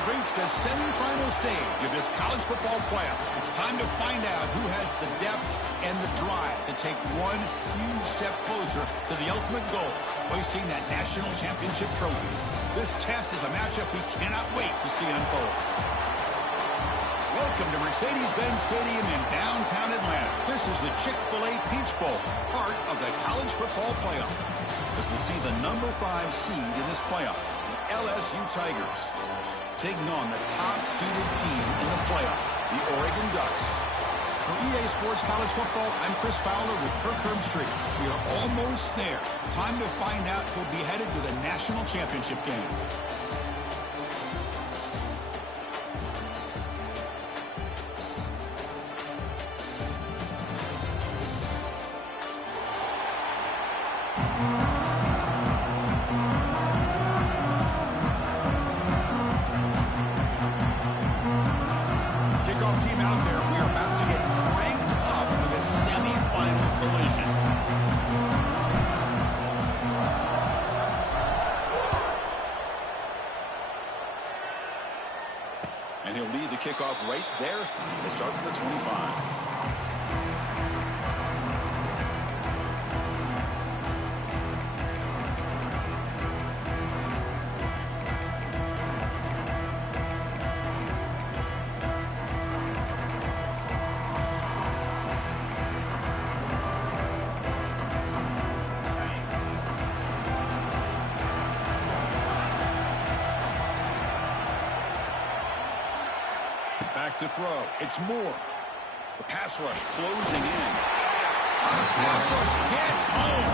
have reached the semifinal stage of this college football playoff. It's time to find out who has the depth and the drive to take one huge step closer to the ultimate goal, hoisting that national championship trophy. This test is a matchup we cannot wait to see unfold. Welcome to Mercedes-Benz Stadium in downtown Atlanta. This is the Chick-fil-A Peach Bowl, part of the college football playoff. As we see the number 5 seed in this playoff, the LSU Tigers, taking on the top-seeded team in the playoff, the Oregon Ducks. For EA Sports College Football, I'm Chris Fowler with Kirk Herbstreit. We are almost there. Time to find out who'll be headed to the national championship game. Kickoff team out there. We are about to get cranked up with a semifinal collision. And he'll lead the kickoff right there. We'll start from the 25. Back to throw. It's Moore. The pass rush closing in. The pass rush gets home.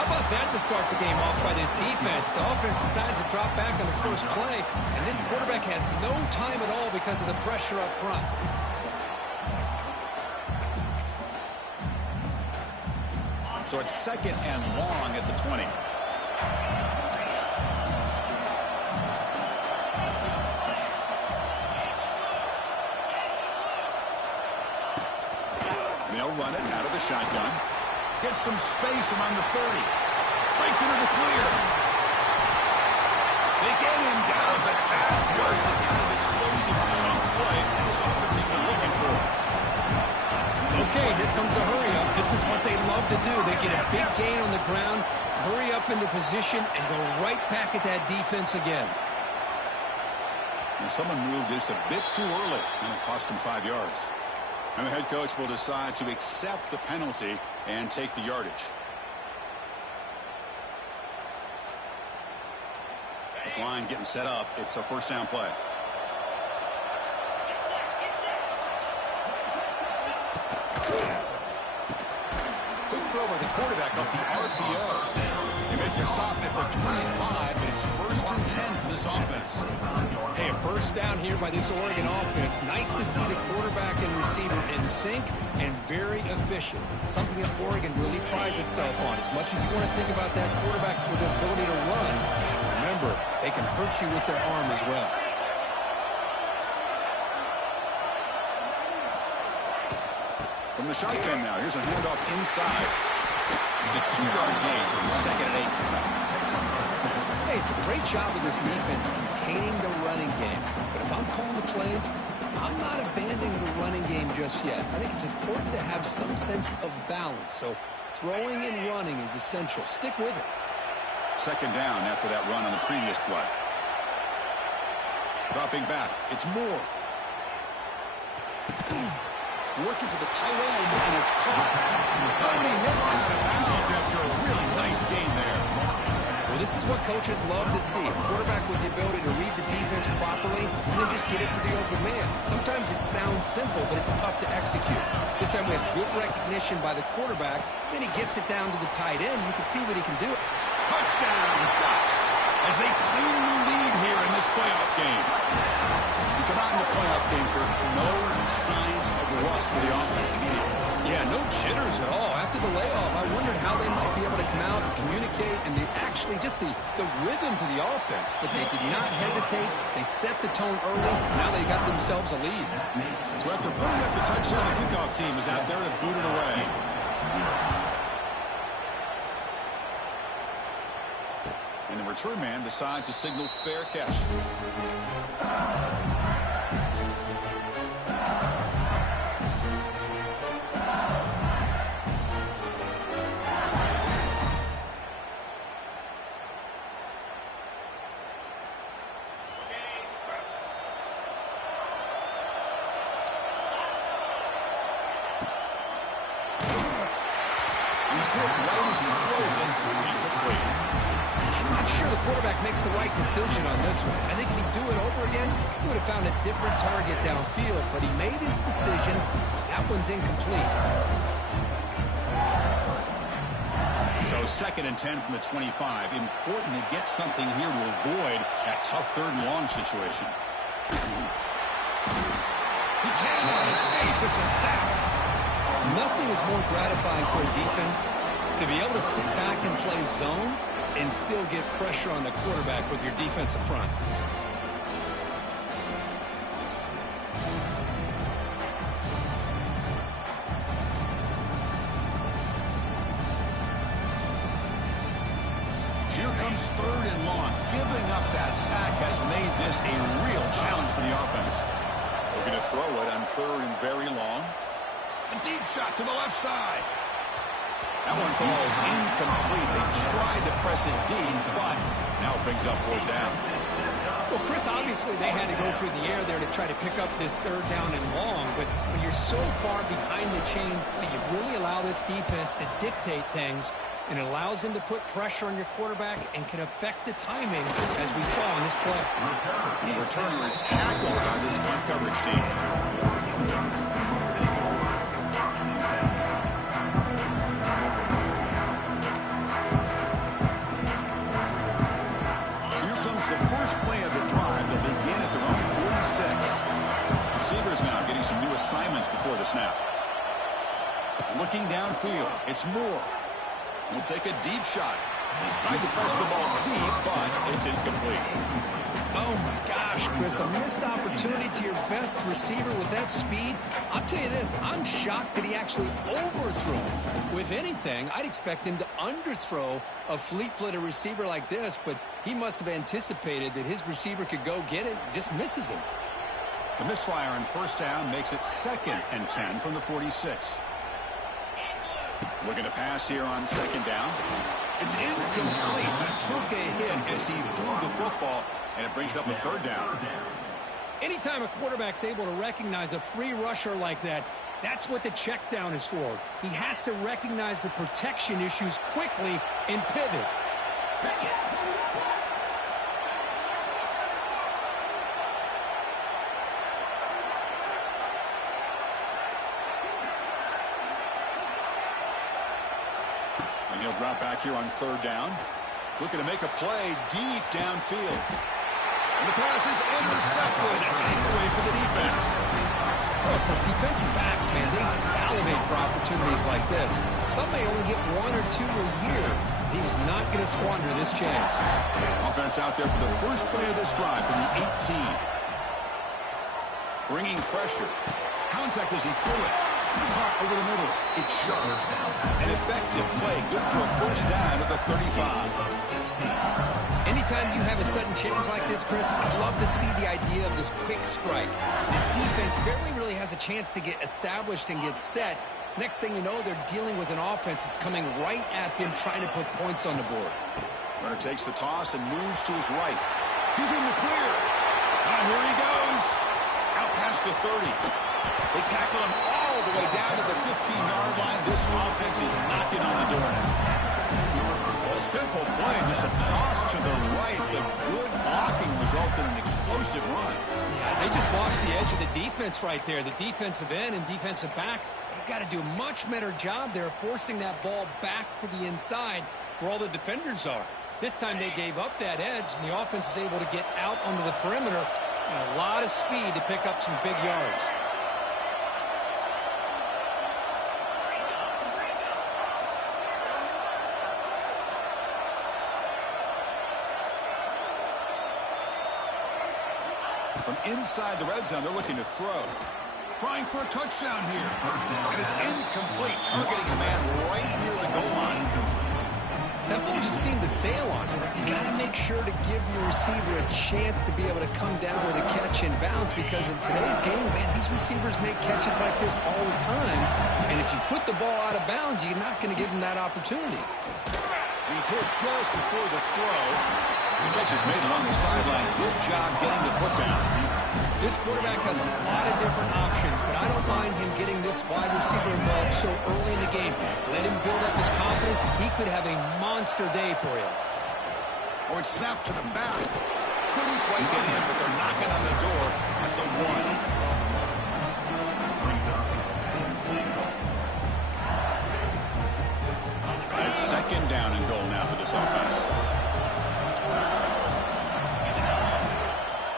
How about that to start the game off by this defense? The offense decides to drop back on the first play, and this quarterback has no time at all because of the pressure up front. So it's second and long at the 20. They'll run it out of the shotgun. Gets some space around the 30. Breaks into the clear. They get him down, but that was the kind of explosive chunk play this offense has been looking for. Okay, here comes the hurry up. This is what they love to do. They get a big gain on the ground, hurry up into position, and go right back at that defense again. And someone moved just a bit too early, and it cost him 5 yards. And the head coach will decide to accept the penalty and take the yardage. This line getting set up. It's a first down play. Quick throw by the quarterback off the RPO. They make the stop at the 25, and it's first and 10 for this offense. Hey, a first down here by this Oregon offense. Nice to see the quarterback and receiver in sync and very efficient. Something that Oregon really prides itself on. As much as you want to think about that quarterback with the ability to run, remember, they can hurt you with their arm as well. From the shotgun now, here's a handoff inside. It's a 2-yard gain. Second and 8. Hey, it's a great job of this defense containing the running game. But if I'm calling the plays, I'm not abandoning the running game just yet. I think it's important to have some sense of balance. So throwing and running is essential. Stick with it. Second down after that run on the previous play. Dropping back. It's Moore. Working for the tight end, and it's caught. And he hits out of bounds after a really nice game there. Well, this is what coaches love to see. A quarterback with the ability to read the defense properly and then just get it to the open man. Sometimes it sounds simple, but it's tough to execute. This time we have good recognition by the quarterback. Then he gets it down to the tight end. You can see what he can do. Touchdown, Ducks, as they claim the lead here in this playoff game. You come out in the playoff game, Kirk, no signs of rust for the offense immediately. Yeah, no jitters at all. After the layoff, I wondered how they might be able to come out and communicate and actually just the rhythm to the offense. But they did not hesitate. They set the tone early. Now they got themselves a lead. So after putting up the touchdown, the kickoff team is out there to boot it away. And the return man decides to signal fair catch. He's hit right as he throws it. Incomplete. I'm not sure the quarterback makes the right decision on this one. I think if he'd do it over again, he would have found a different target downfield. But he made his decision. That one's incomplete. So 2nd and 10 from the 25. Important to get something here to avoid that tough 3rd and long situation. He cannot escape. It's a sack. Nothing is more gratifying for a defense to be able to sit back and play zone and still get pressure on the quarterback with your defensive front. Here comes 3rd and long. Giving up that sack has made this a real challenge for the offense. We're going to throw it on 3rd and very long. A deep shot to the left side. That one falls incomplete. They tried to press it deep, but now it brings up 4th down. Well, Chris, obviously they had to go through the air there to try to pick up this 3rd down and long, but when you're so far behind the chains, you really allow this defense to dictate things, and it allows them to put pressure on your quarterback and can affect the timing, as we saw in this play. The returner is tackled by this punt coverage team. Play of the drive. They'll begin at their own 46. Receivers now getting some new assignments before the snap. Looking downfield, it's Moore. He'll take a deep shot. Tried to press the ball deep, but it's incomplete. Oh my gosh, Chris, a missed opportunity to your best receiver with that speed. I'll tell you this, I'm shocked that he actually overthrew him. With anything, I'd expect him to underthrow a fleet-footed receiver like this, but he must have anticipated that his receiver could go get it, just misses him. The misfire on 1st down makes it 2nd and 10 from the 46. Looking to pass here on 2nd down. It's incomplete. He took a hit as he threw the football, and it brings up a 3rd down. Anytime a quarterback's able to recognize a free rusher like that, that's what the check down is for. He has to recognize the protection issues quickly and pivot. And he'll drop back here on 3rd down. Looking to make a play deep downfield. And the pass is intercepted. A takeaway for the defense. Well, for defensive backs, man, they salivate for opportunities like this. Some may only get 1 or 2 a year. He's not going to squander this chance. Offense out there for the first play of this drive from the 18. Bringing pressure. Contact as he threw it. Caught over the middle. It's sharp. An effective play. Good for a 1st down at the 35. Anytime you have a sudden change like this, Chris, I'd love to see the idea of this quick strike. The defense barely really has a chance to get established and get set. Next thing you know, they're dealing with an offense that's coming right at them, trying to put points on the board. Runner takes the toss and moves to his right. He's in the clear. And here he goes. Out past the 30. They tackle him all the way down to the 15-yard line. This offense is knocking on the door now. Well, simple play, just a toss to the right. The good blocking results in an explosive run. Yeah, they just lost the edge of the defense right there. The defensive end and defensive backs, they've got to do a much better job there forcing that ball back to the inside where all the defenders are. This time they gave up that edge, and the offense is able to get out onto the perimeter and a lot of speed to pick up some big yards. From inside the red zone, they're looking to throw. Trying for a touchdown here. And it's incomplete, targeting a man right near the goal line. That ball just seemed to to sail on. You got to make sure to give your receiver a chance to be able to come down with a catch and bounce, because in today's game, man, these receivers make catches like this all the time. And if you put the ball out of bounds, you're not going to give them that opportunity. He's hit just before the throw. The catch is made along the sideline. Good job getting the foot down. This quarterback has a lot of different options, but I don't mind him getting this wide receiver involved so early in the game. Let him build up his confidence. He could have a monster day for you. Oh, it's snapped to the back. Couldn't quite get in, but they're knocking on the door at the 1. It's second down and goal now for this offense.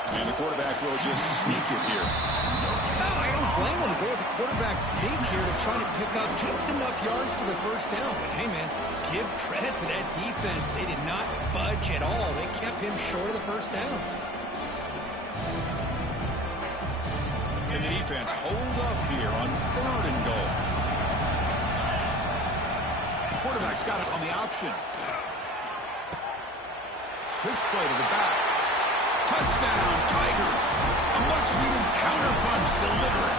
And the quarterback will just sneak it here. No, I don't blame him to go with the quarterback sneak here to try to pick up just enough yards for the first down. But, hey, man, give credit to that defense. They did not budge at all. They kept him short of the first down. And the defense hold up here on 3rd and goal. The quarterback's got it on the option. Pitch play to the back. Touchdown, Tigers. A much-needed counterpunch delivered.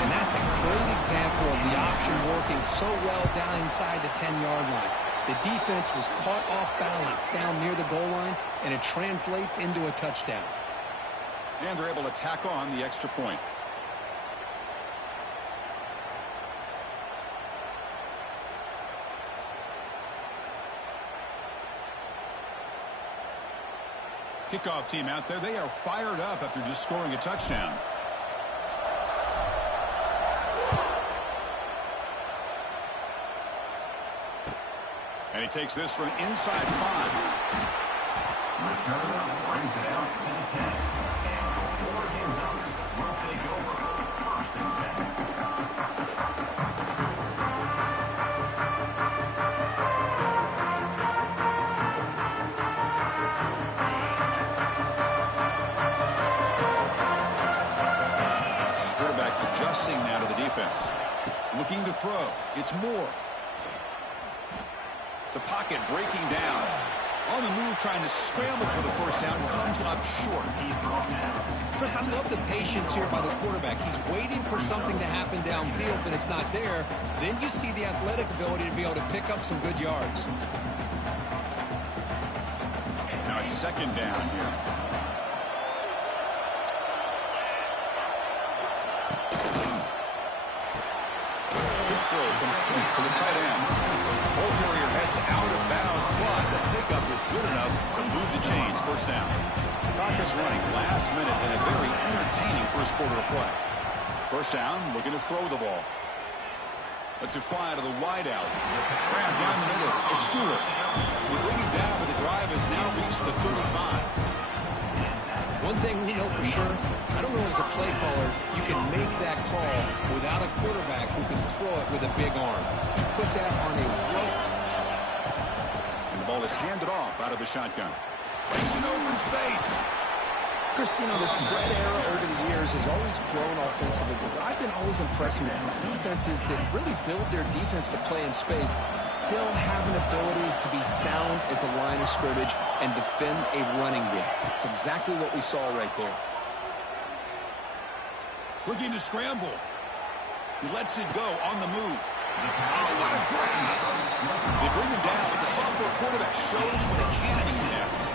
And that's a great example of the option working so well down inside the 10-yard line. The defense was caught off balance down near the goal line, and it translates into a touchdown. And they're able to tack on the extra point. Kickoff team out there. They are fired up after just scoring a touchdown. And he takes this from inside 5. Return brings it out to the 10. And the Oregon Ducks will take over 1st and 10. Adjusting now to the defense. Looking to throw. It's Moore. The pocket breaking down. On the move, trying to scramble for the first down. Comes up short. Chris, I love the patience here by the quarterback. He's waiting for something to happen downfield, but it's not there. Then you see the athletic ability to be able to pick up some good yards. Now it's second down here. Complete to the tight end. Ball carrier heads out of bounds, but the pickup is good enough to move the chains. First down. Clock is running last minute in a very entertaining first quarter of play. First down, looking to throw the ball. Lets it fly to the wideout. Grab down the middle. It's Stewart. We bring it down, but the drive has now reached the 35. One thing we know for sure, I don't know as a play caller, you can make that call without a quarterback who can throw it with a big arm. He put that on a rope. And the ball is handed off out of the shotgun. Breaks an open space. Chris, you know, the spread era over the years has always grown offensively, but I've been always impressed with defenses that really build their defense to play in space, still have an ability to be sound at the line of scrimmage and defend a running game. It's exactly what we saw right there. Looking to scramble. He lets it go on the move. Oh, what a grab! They bring him down, but the sophomore quarterback shows what a cannon he has.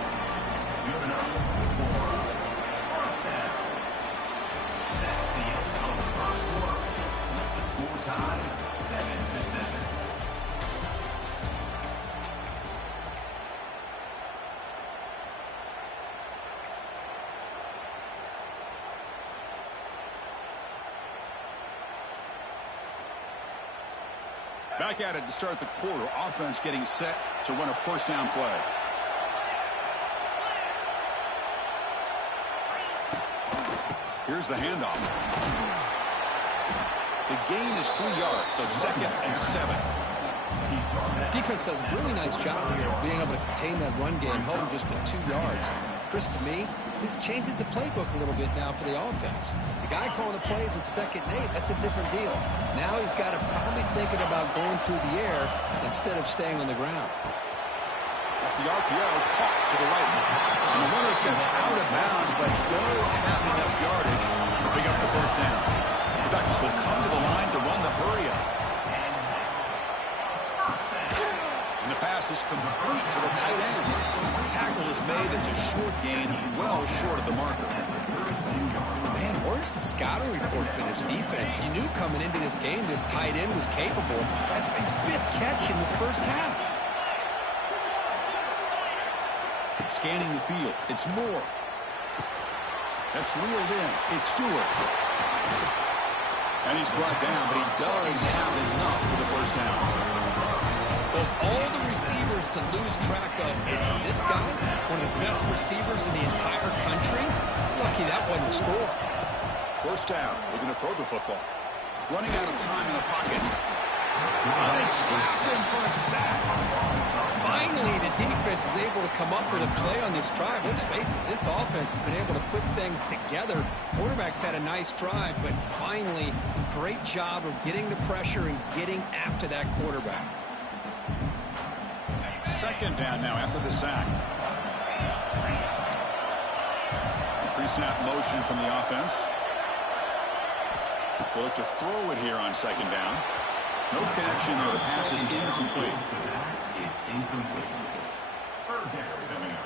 Back at it to start the quarter. Offense getting set to run a first down play. Here's the handoff. The gain is 3 yards, so 2nd and 7. Defense does a really nice job here of being able to contain that run game, held him just at 2 yards. Chris, to me, this changes the playbook a little bit now for the offense. The guy calling the plays at 2nd and 8, that's a different deal. Now he's got to probably thinking about going through the air instead of staying on the ground. Off the RPO, caught to the right. And the runner steps out of bounds, but does have enough yardage to pick up the first down. The Ducks will come to the line to run the hurry-up. And the pass is complete to the tight end. Tackle is made. It's a short gain, well short of the marker. Man, where's the scouting report for this defense? You knew coming into this game this tight end was capable. That's his 5th catch in this first half. Scanning the field. It's Moore. That's reeled in. It's Stewart. And he's brought down, but he does have enough for the first down. Of all the receivers to lose track of, it's this guy, one of the best receivers in the entire country. Lucky that wasn't a score. First down. We're going to throw the football. Running out of time in the pocket. Oh, they trapped him for a sack. Finally, the defense is able to come up with a play on this drive. Let's face it, this offense has been able to put things together. Quarterback's had a nice drive, but finally, great job of getting the pressure and getting after that quarterback. Second down now after the sack. Pre-snap motion from the offense. They'll look to throw it here on second down. No connection there. The pass is incomplete. Third down coming up.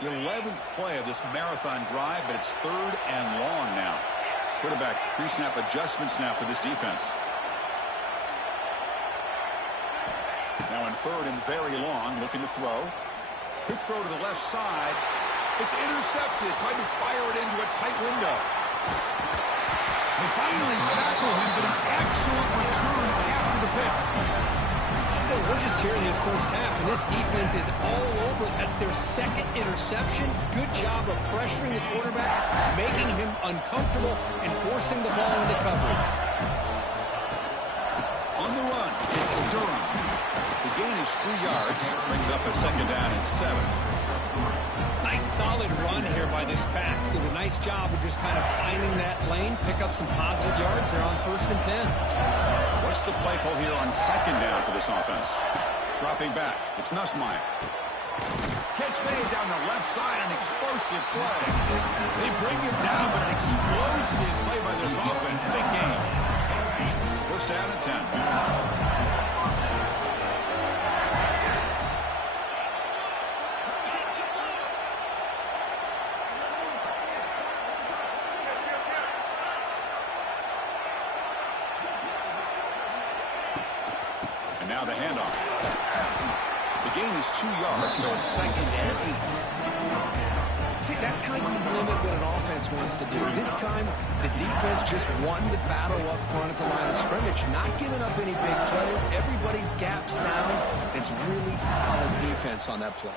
The 11th play of this marathon drive, but it's 3rd and long now. Quarterback pre-snap adjustments now for this defense. Now in 3rd and very long, looking to throw. Quick throw to the left side. It's intercepted. Tried to fire it into a tight window. They finally tackle him, but an excellent return after the pick. Hey, we're just here in this first half, and this defense is all over. That's their 2nd interception. Good job of pressuring the quarterback, making him uncomfortable, and forcing the ball into coverage. On the run, it's Durham. The gain is 3 yards. Brings up a second down and 7. Nice solid run here by this pack. Did a nice job of just kind of finding that lane, pick up some positive yards. They're on 1st and 10. What's the play call here on second down for this offense? Dropping back. It's Nussmeier. Catch made down the left side. An explosive play. They bring him down, but an explosive play by this offense. Big game. First down and 10. Now the handoff. The gain is 2 yards, so it's 2nd and 8. See, that's how you limit what an offense wants to do. This time, the defense just won the battle up front at the line of scrimmage, not giving up any big plays. Everybody's gap sound. It's really solid defense on that play.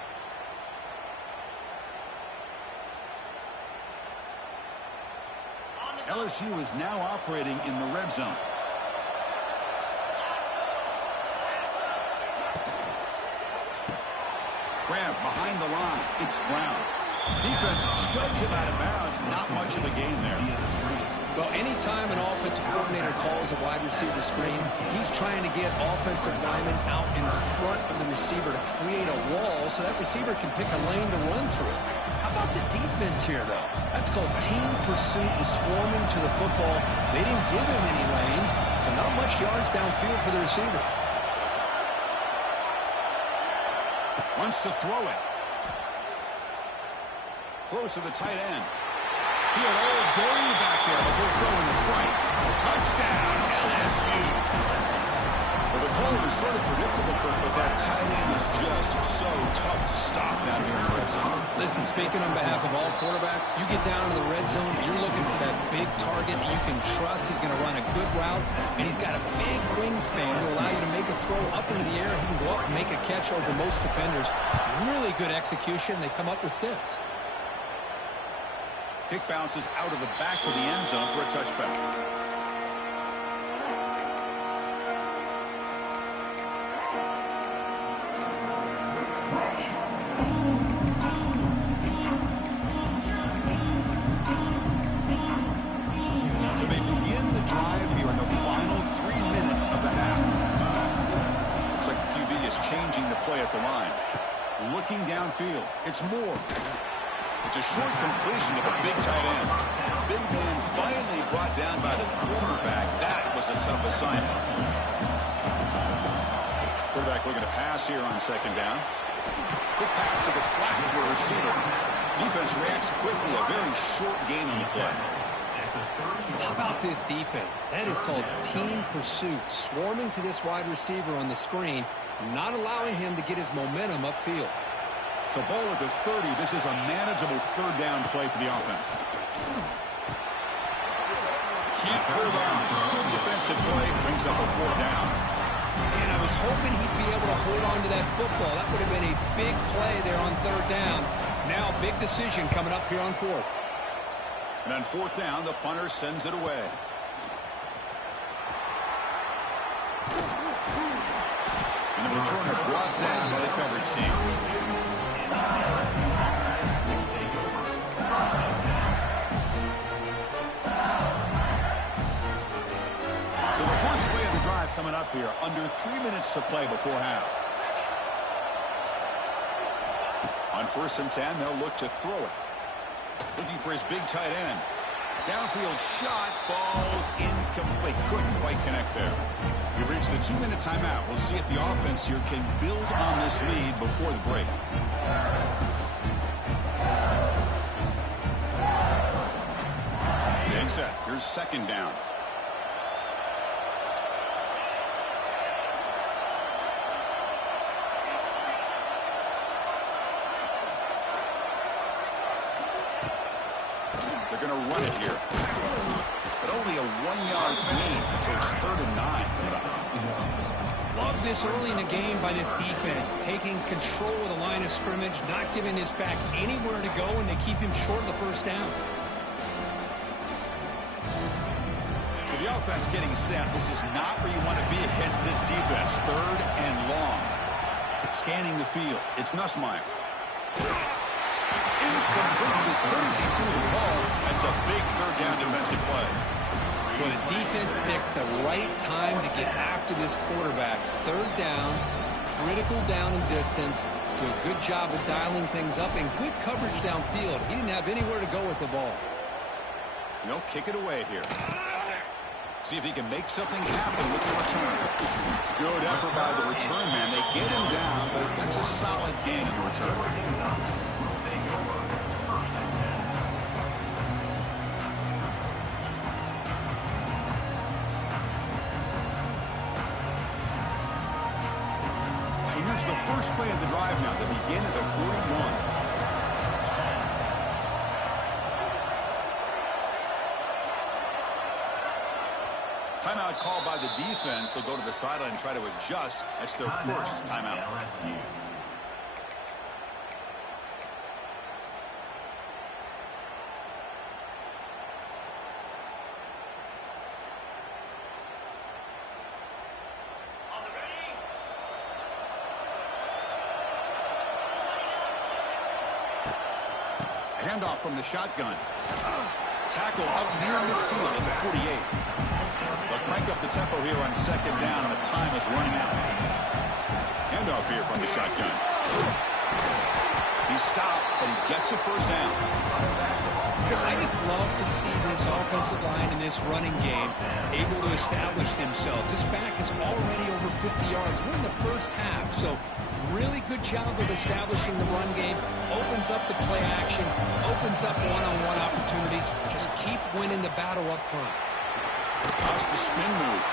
LSU is now operating in the red zone. Grab behind the line. It's Brown. Defense shoves him out of bounds. Not much of a gain there. Well, anytime an offensive coordinator calls a wide receiver screen, he's trying to get offensive linemen out in front of the receiver to create a wall so that receiver can pick a lane to run through. How about the defense here, though? That's called team pursuit and swarming to the football. They didn't give him any lanes, so not much yards downfield for the receiver. Wants to throw it. Throws to the tight end. He had all day back there before throwing the strike. Touchdown, LSU. Well, the call was sort of predictable, Kirk, but that tight end is just so tough to stop down here in the red zone. Listen, speaking on behalf of all quarterbacks, you get down to the red zone, you're looking for that big target that you can trust. He's going to run a good route, and he's got a big wingspan to allow you to make a throw up into the air. He can go up and make a catch over most defenders. Really good execution. They come up with 6. Kick bounces out of the back of the end zone for a touchback. looking downfield. It's Moore. It's a short completion to the big tight end. Big man finally brought down by the quarterback. That was a tough assignment. Quarterback looking to pass here on second down. Quick pass to the flat to a receiver. Defense reacts quickly. A very short gain on the play. How about this defense? That is called team pursuit. Swarming to this wide receiver on the screen, not allowing him to get his momentum upfield. So ball at the 30. This is a manageable third down play for the offense. Can't hold on. Good defensive play. Brings up a fourth down. And I was hoping he'd be able to hold on to that football. That would have been a big play there on third down. Now big decision coming up here on fourth. And on fourth down, the punter sends it away. And the returner brought down by the coverage team. So the first play of the drive coming up here. Under 3 minutes to play before half. On 1st and 10, they'll look to throw it. Looking for his big tight end. Downfield shot falls incomplete. Couldn't quite connect there. We've reached the 2-minute timeout. We'll see if the offense here can build on this lead before the break. Getting set. Here's second down. They're going to run it here. But only a 1-yard gain, so it's 3rd and 9 coming up. Love this early in the game by this defense. Taking control of the line of scrimmage, not giving this back anywhere to go, and they keep him short of the first down. So the offense getting set. This is not where you want to be against this defense. 3rd and long. Scanning the field. It's Nussmeier. Incomplete. As good as he threw the ball, that's a big third down defensive play. Well, the defense picks the right time to get after this quarterback. 3rd down, critical down and distance. Do a good job of dialing things up and good coverage downfield. He didn't have anywhere to go with the ball. They'll kick it away here. See if he can make something happen with the return. Good effort by the return man. They get him down, but that's a solid gain in the return. Here's the first play of the drive now. They begin at the 41. Timeout called by the defense. They'll go to the sideline and try to adjust. That's their first timeout. Handoff from the shotgun. Tackle up near midfield at the 48. They'll crank up the tempo here on second down. The time is running out. Handoff here from the shotgun. He's stopped, but he gets a first down. Because I just love to see this offensive line in this running game able to establish themselves. This back is already over 50 yards. We're in the first half, so really good job of establishing the run game. Opens up the play action, opens up one-on-one opportunities. Just keep winning the battle up front. That's the spin move.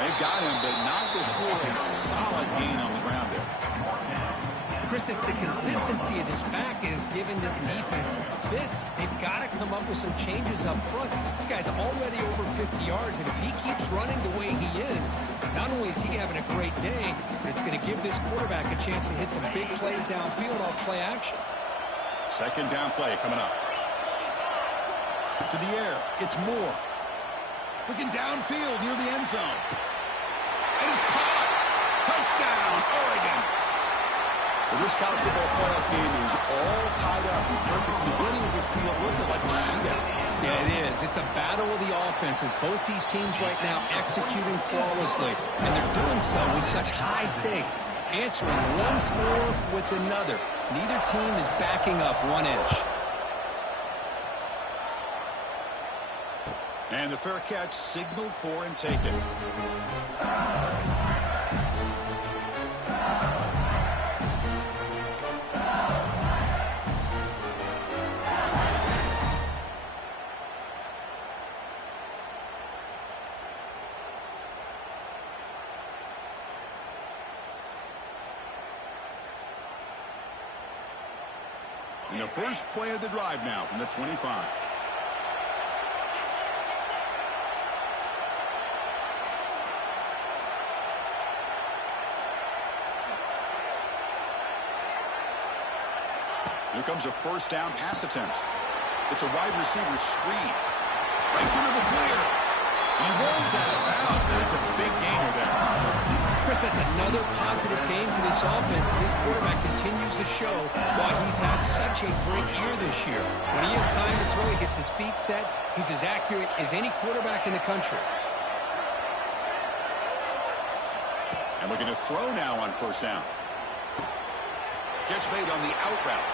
They've got him, but not before a solid gain on the ground there. Chris, it's the consistency of this back is giving this defense fits. They've got to come up with some changes up front. This guy's already over 50 yards, and if he keeps running the way he is, not only is he having a great day, but it's going to give this quarterback a chance to hit some big plays downfield off play action. Second down play coming up. To the air. It's Moore. Looking downfield near the end zone. And it's caught. Touchdown, Oregon. Well, this college football playoff game is all tied up. It's beginning to feel a little bit like a shootout. Yeah, it is. is. It's a battle of the offenses. Both these teams right now executing flawlessly, and they're doing so with such high stakes, answering one score with another. Neither team is backing up 1 inch. And the fair catch signaled for and taken. And the first play of the drive now from the 25. Here comes a first down pass attempt. It's a wide receiver screen. Breaks into the clear. He runs out of bounds, but it's a big gainer there. Chris, that's another positive game for this offense, and this quarterback continues to show why he's had such a great year this year. When he has time to throw, he gets his feet set. He's as accurate as any quarterback in the country. And looking to throw now on first down. Catch made on the out route.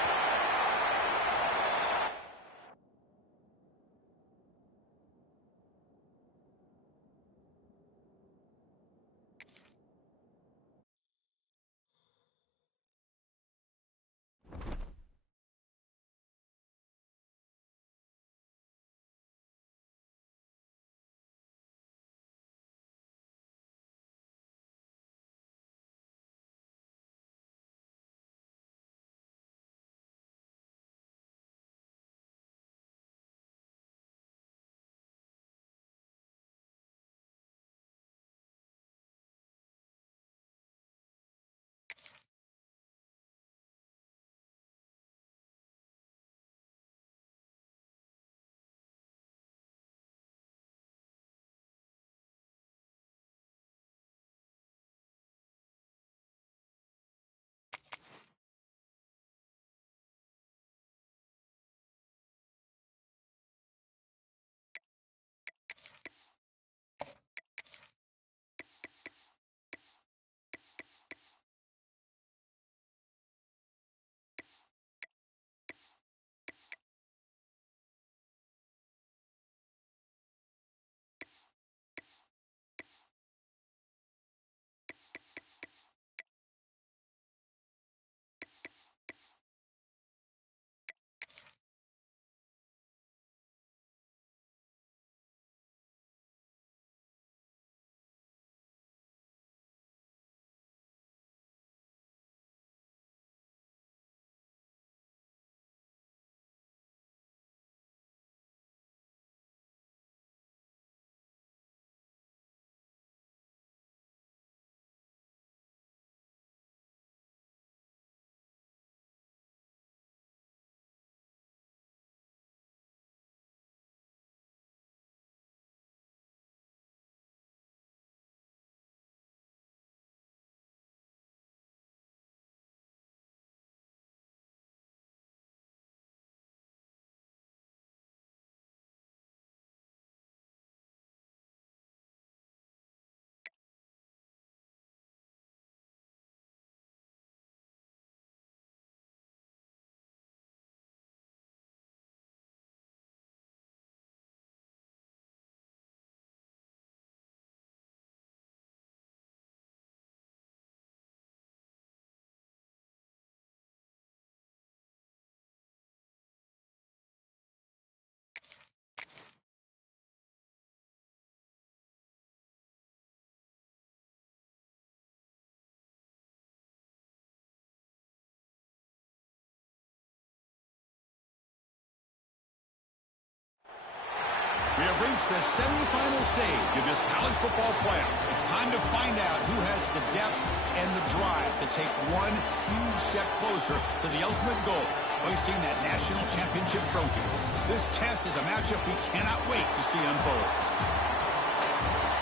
We have reached the semifinal stage of this college football playoff. It's time to find out who has the depth and the drive to take one huge step closer to the ultimate goal, hoisting that national championship trophy. This test is a matchup we cannot wait to see unfold.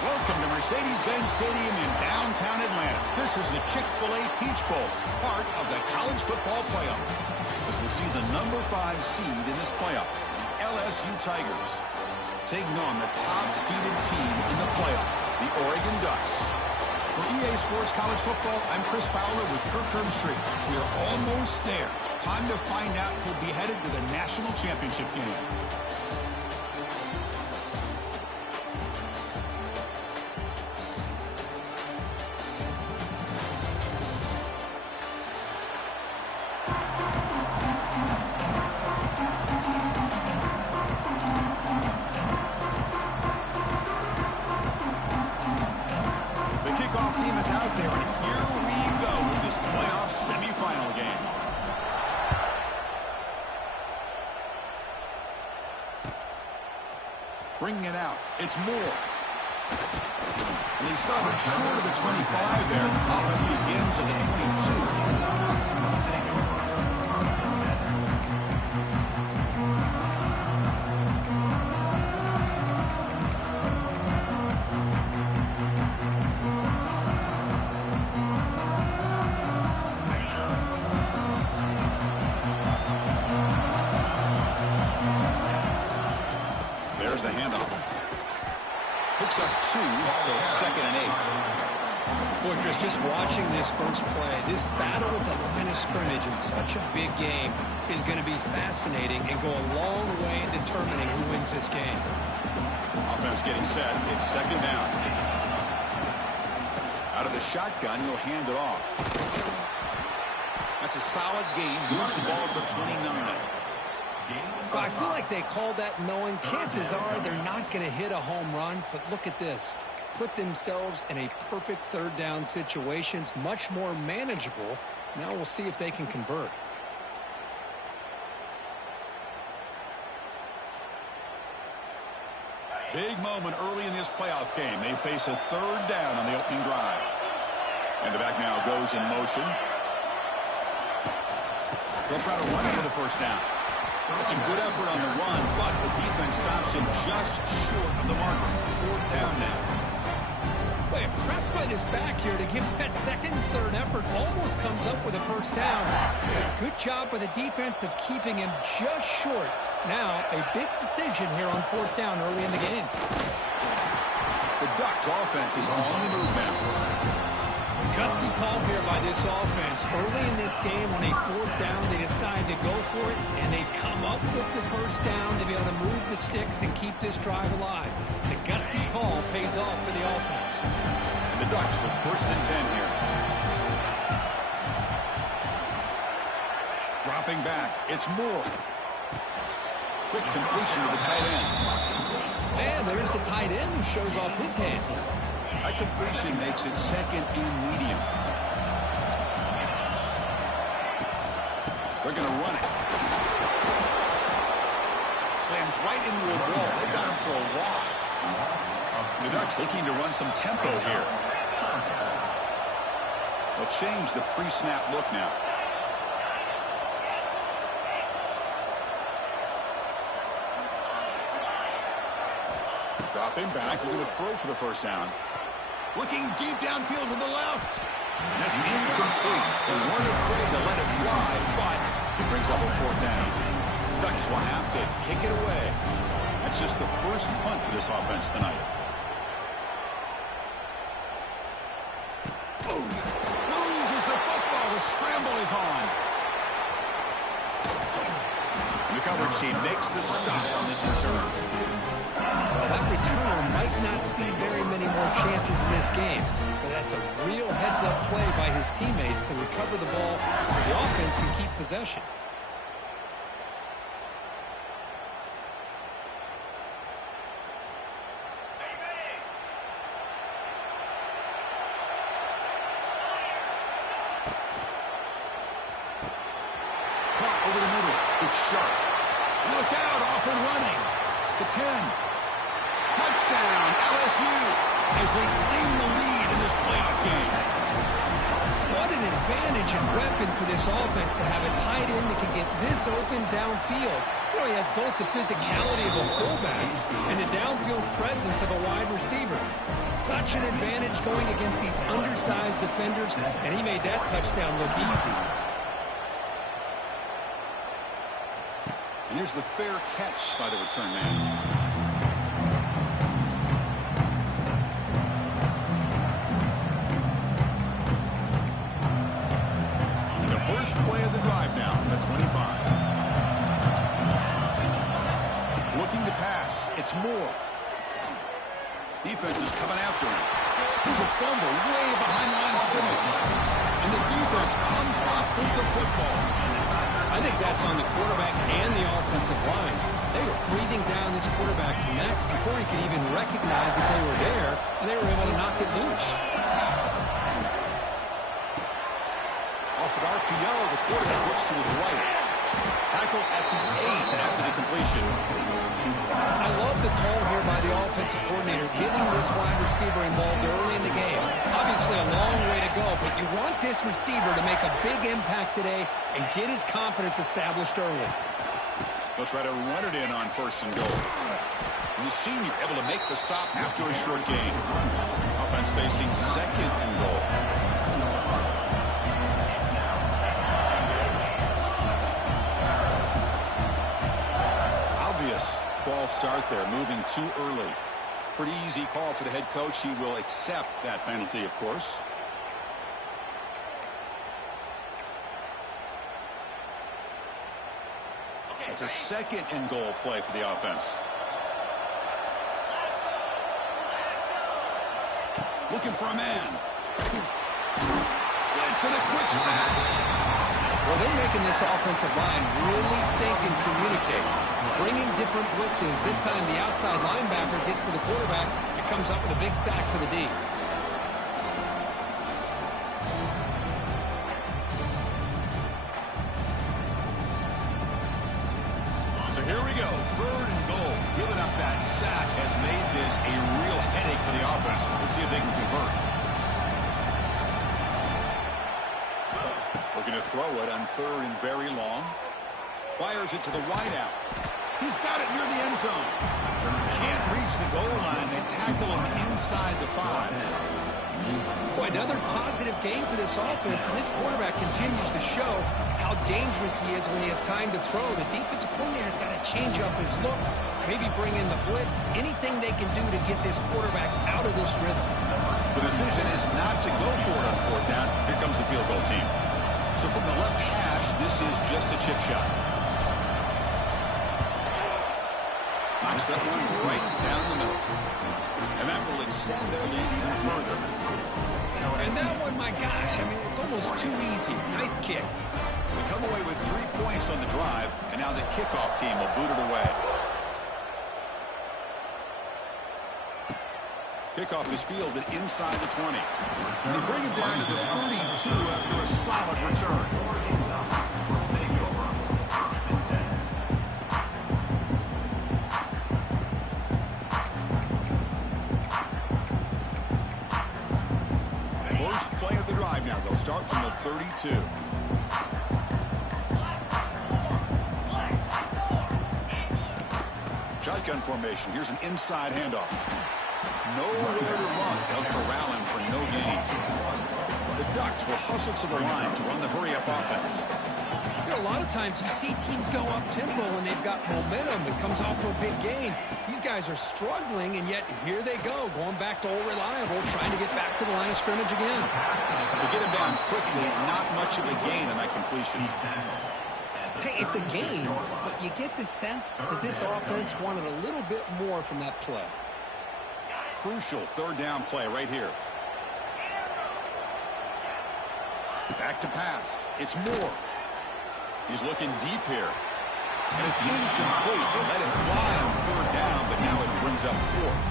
Welcome to Mercedes-Benz Stadium in downtown Atlanta. This is the Chick-fil-A Peach Bowl, part of the college football playoff. As we'll see the number 5 seed in this playoff, the LSU Tigers. taking on the top-seeded team in the playoff, the Oregon Ducks. For EA Sports College Football, I'm Chris Fowler with Kirk Herbstreit. We are almost there. Time to find out who'll be headed to the national championship game. Team is out there, and here we go with this playoff semifinal game. Bringing it out, it's Moore. And they started short of the 25 there. Offense begins at the 22. There's the handoff. Picks up 2, so it's 2nd and 8. Boy, Chris, just watching this first play, this battle at the line of scrimmage in such a big game is going to be fascinating and go a long way in determining who wins this game. Offense getting set. It's 2nd down. Out of the shotgun, he'll hand it off. That's a solid gain. Moves the ball to the 29. Well, I feel like they called that knowing chances are they're not going to hit a home run, but look at this. Put themselves in a perfect 3rd down situation. It's much more manageable. Now we'll see if they can convert. Big moment early in this playoff game. They face a 3rd down on the opening drive. And the back now goes in motion. They'll try to run it for the 1st down. It's a good effort on the run, but the defense stops him just short of the marker. 4th down now. Boy, impressed by this back here to give that 2nd and 3rd effort. Almost comes up with a 1st down. A good job by the defense of keeping him just short. Now, a big decision here on 4th down early in the game. The Ducks offense is on the move now. Gutsy call here by this offense. Early in this game on a 4th down, they decide to go for it, and they come up with the 1st down to be able to move the sticks and keep this drive alive. The gutsy call pays off for the offense. And the Ducks with 1st and 10 here. Dropping back, it's Moore. Quick completion to the tight end. And there's the tight end who shows off his hands. That completion makes it 2nd and medium. They're going to run it. Slams right into a wall. They got him for a loss. The Ducks looking to run some tempo here. They'll change the pre-snap look now. Dropping back. They're going to throw for the 1st down. Looking deep downfield to the left. And that's incomplete. They weren't afraid to let it fly, but it brings up a 4th down. The Ducks will have to kick it away. That's just the first punt for this offense tonight. Boom. Loses the football. The scramble is on. And the coverage team makes the stop on this return. That returner might not see very many more chances in this game, but that's a real heads-up play by his teammates to recover the ball so the offense can keep possession. Caught over the middle. It's sharp. Look out, off and running. The 10. Touchdown, LSU, as they claim the lead in this playoff game. What an advantage and weapon for this offense to have a tight end that can get this open downfield. You know, he has both the physicality of a fullback and the downfield presence of a wide receiver. Such an advantage going against these undersized defenders, and he made that touchdown look easy. And here's the fair catch by the return man. looking to pass. It's Moore. Defense is coming after him. There's a fumble way behind the line of scrimmage. And the defense comes up with the football. I think that's on the quarterback and the offensive line. They were breathing down this quarterback's neck before he could even recognize that they were there, and they were able to knock it loose. Off an RPO, the quarterback looks to his right. Tackle at the 8 after the completion. I love the call here by the offensive coordinator, giving this wide receiver involved early in the game. Obviously a long way to go, but you want this receiver to make a big impact today and get his confidence established early. They'll try to run it in on 1st and goal. And the senior able to make the stop after a short gain. Offense facing 2nd and goal. False start there, moving too early. Pretty easy call for the head coach. He will accept that penalty, of course. It's a 2nd and goal play for the offense. Looking for a man. Blitz and a quick sack. Well, they're making this offensive line really think and communicate. Bringing different blitzes. This time the outside linebacker gets to the quarterback and comes up with a big sack for the D. So here we go. 3rd and goal. Giving up that sack has made this a real headache for the offense. Let's see if they can convert. Looking to throw it on 3rd and very long. Fires it to the wideout. He's got it near the end zone. Can't reach the goal line. They tackle him inside the 5. Boy, another positive game for this offense, and this quarterback continues to show how dangerous he is when he has time to throw. The defensive coordinator's got to change up his looks, maybe bring in the blitz, anything they can do to get this quarterback out of this rhythm. The decision is not to go for it on 4th down. Here comes the field goal team. So from the left hash, this is just a chip shot. Knocks that one right down the middle. And that will extend their lead even further. And that one, my gosh, I mean, it's almost too easy. Nice kick. They come away with 3 points on the drive, and now the kickoff team will boot it away. Kickoff is fielded inside the 20. And they bring it down to the 32 after a solid return. First play of the drive now. They'll start from the 32. Shotgun formation. Here's an inside handoff. Nowhere to run. They'll corral him for no gain. The Ducks will hustle to the line to run the hurry-up offense. You know, a lot of times you see teams go up-tempo when they've got momentum. It comes off to a big gain. These guys are struggling, and yet here they go, going back to old reliable, trying to get back to the line of scrimmage again. They get him down quickly. Not much of a gain on that completion. Hey, it's a gain, but you get the sense that this offense wanted a little bit more from that play. Crucial 3rd down play right here. Back to pass. It's Moore. He's looking deep here. And it's incomplete. They let him fly on 3rd down, but now it brings up 4th.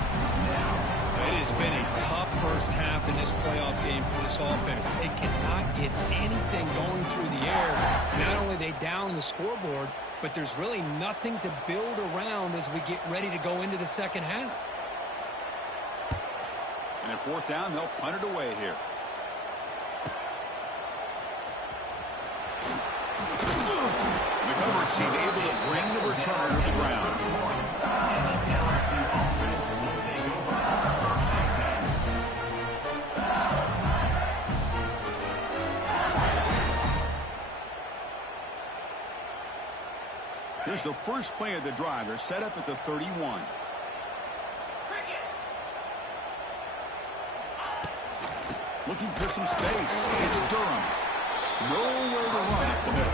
It has been a tough first half in this playoff game for this offense. They cannot get anything going through the air. Not only they down the scoreboard, but there's really nothing to build around as we get ready to go into the second half. And at 4th down, they'll punt it away here. The coverage team able to bring the returner to the ground. LSU offense will take over 1st and 10. Here's the first play of the drive. They're set up at the 31. Looking for some space. It's Durham. Nowhere to run at the middle.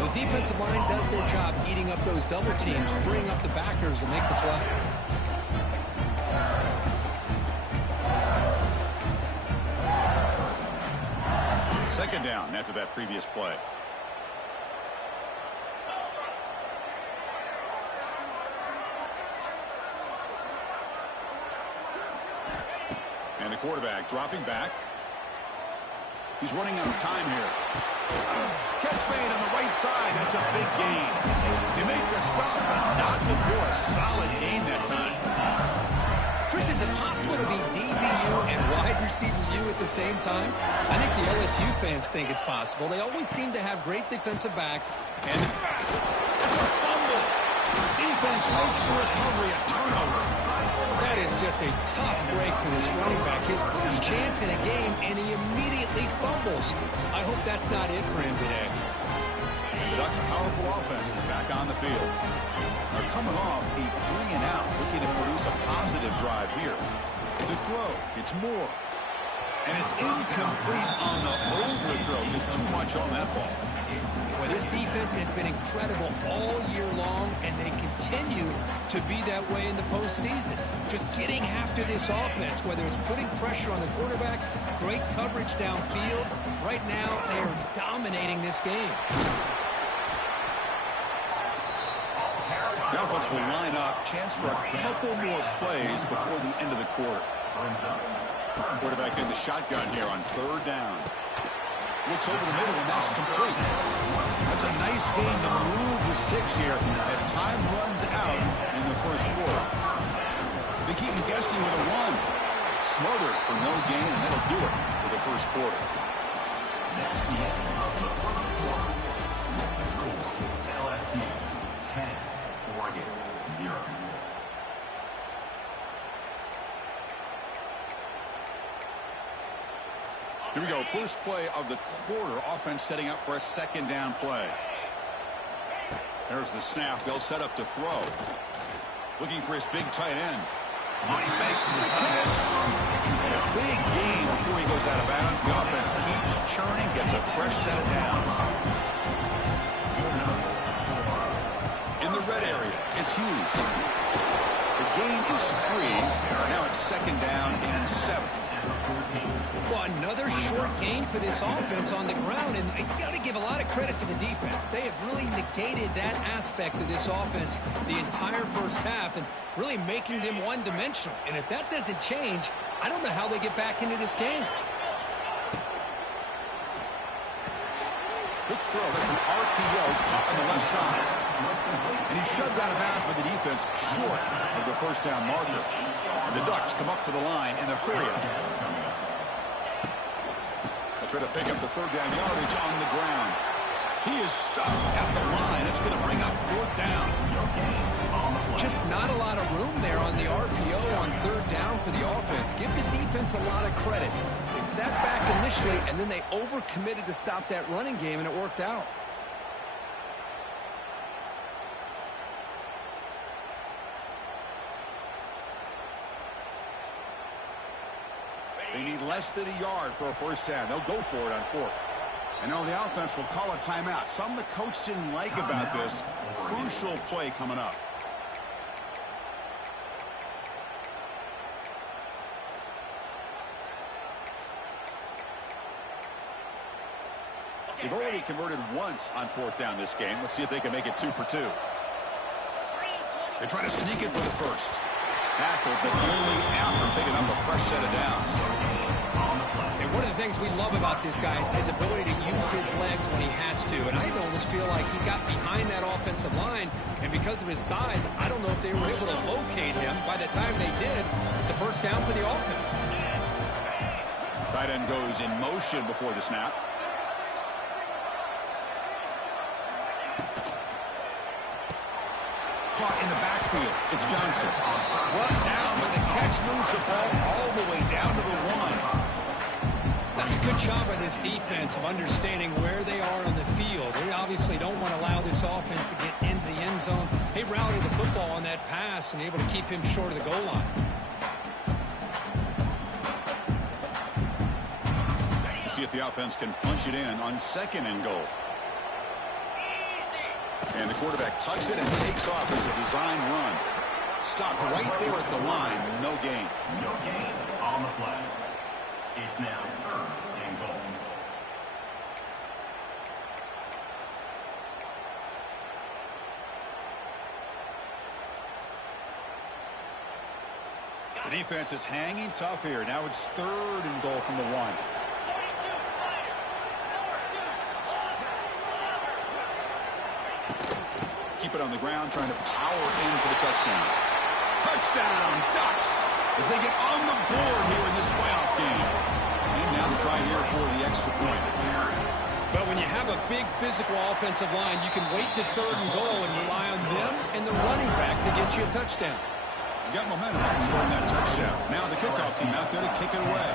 The defensive line does their job eating up those double teams, freeing up the backers to make the play. Second down after that previous play. And the quarterback dropping back. He's running out of time here. Catch made on the right side. That's a big gain. They make the stop, but not before a solid gain that time. Chris, is it possible to be DBU and wide receiver U at the same time? I think the LSU fans think it's possible. They always seem to have great defensive backs. And it's a fumble. Defense makes the recovery a turnover. That is just a tough break for this running back. His first chance in a game, and he immediately fumbles. I hope that's not it for him today. The Ducks' powerful offense is back on the field. They're coming off a 3-and-out, looking to produce a positive drive here. To throw, it's Moore. And it's incomplete on the overthrow. Just too much on that ball. Well, this defense has been incredible all year long, and they continue to be that way in the postseason. Just getting after this offense, whether it's putting pressure on the quarterback, great coverage downfield. Right now, they are dominating this game. The offense will line up. Chance for a couple more plays before the end of the quarter. Quarterback in the shotgun here on third down. Looks over the middle, and that's complete. That's a nice game to move the sticks here as time runs out in the first quarter. They keep him guessing with a run. Smothered for no gain, and that'll do it for the first quarter. LSU 10, Oregon 0. Here we go. First play of the quarter. Offense setting up for a second down play. There's the snap. They'll set up to throw. Looking for his big tight end. He makes the catch. And a big gain before he goes out of bounds. The offense keeps churning, gets a fresh set of downs. In the red area, it's Hughes. The gain is 3. Now it's second down and 7. Well, another short game for this offense on the ground, and you got to give a lot of credit to the defense. They have really negated that aspect of this offense the entire first half and really making them one-dimensional. And if that doesn't change, I don't know how they get back into this game. Quick throw. That's an RPO caught on the left side. And he's shoved out of bounds by the defense short of the first down marker. And the Ducks come up to the line in the hurry-up. Try to pick up the third down yardage on the ground. He is stuffed at the line. It's going to bring up fourth down. Just not a lot of room there on the RPO on third down for the offense. Give the defense a lot of credit. They sat back initially, and then they overcommitted to stop that running game, and it worked out. They need less than a yard for a first down. They'll go for it on fourth. And now the offense will call a timeout. Something the coach didn't like about this. Crucial play coming up. They've already converted once on fourth down this game. Let's see if they can make it 2 for 2. They try to sneak it for the first. Tackled, but only after picking up a fresh set of downs. And one of the things we love about this guy is his ability to use his legs when he has to. And I almost feel like he got behind that offensive line, and because of his size, I don't know if they were able to locate him. By the time they did, it's a first down for the offense. Tight end goes in motion before the snap. Caught in the backfield. It's Johnson. Run down, but the catch moves the ball all the way down to the 1. That's a good job by this defense of understanding where they are on the field. They obviously don't want to allow this offense to get into the end zone. They rallied the football on that pass and able to keep him short of the goal line. We'll see if the offense can punch it in on second and goal. And the quarterback tucks it and takes off as a design run. Stop right there at the line. No gain. No gain on the play. It's now 3rd and goal. The defense is hanging tough here. Now it's 3rd and goal from the 1. Keep it on the ground, trying to power in for the touchdown. Touchdown, Ducks, as they get on the board here in this playoff game. And now to try here for the extra point. But when you have a big physical offensive line, you can wait to 3rd and goal and rely on them and the running back to get you a touchdown. You got momentum up and scoring that touchdown. Now the kickoff team out there to kick it away.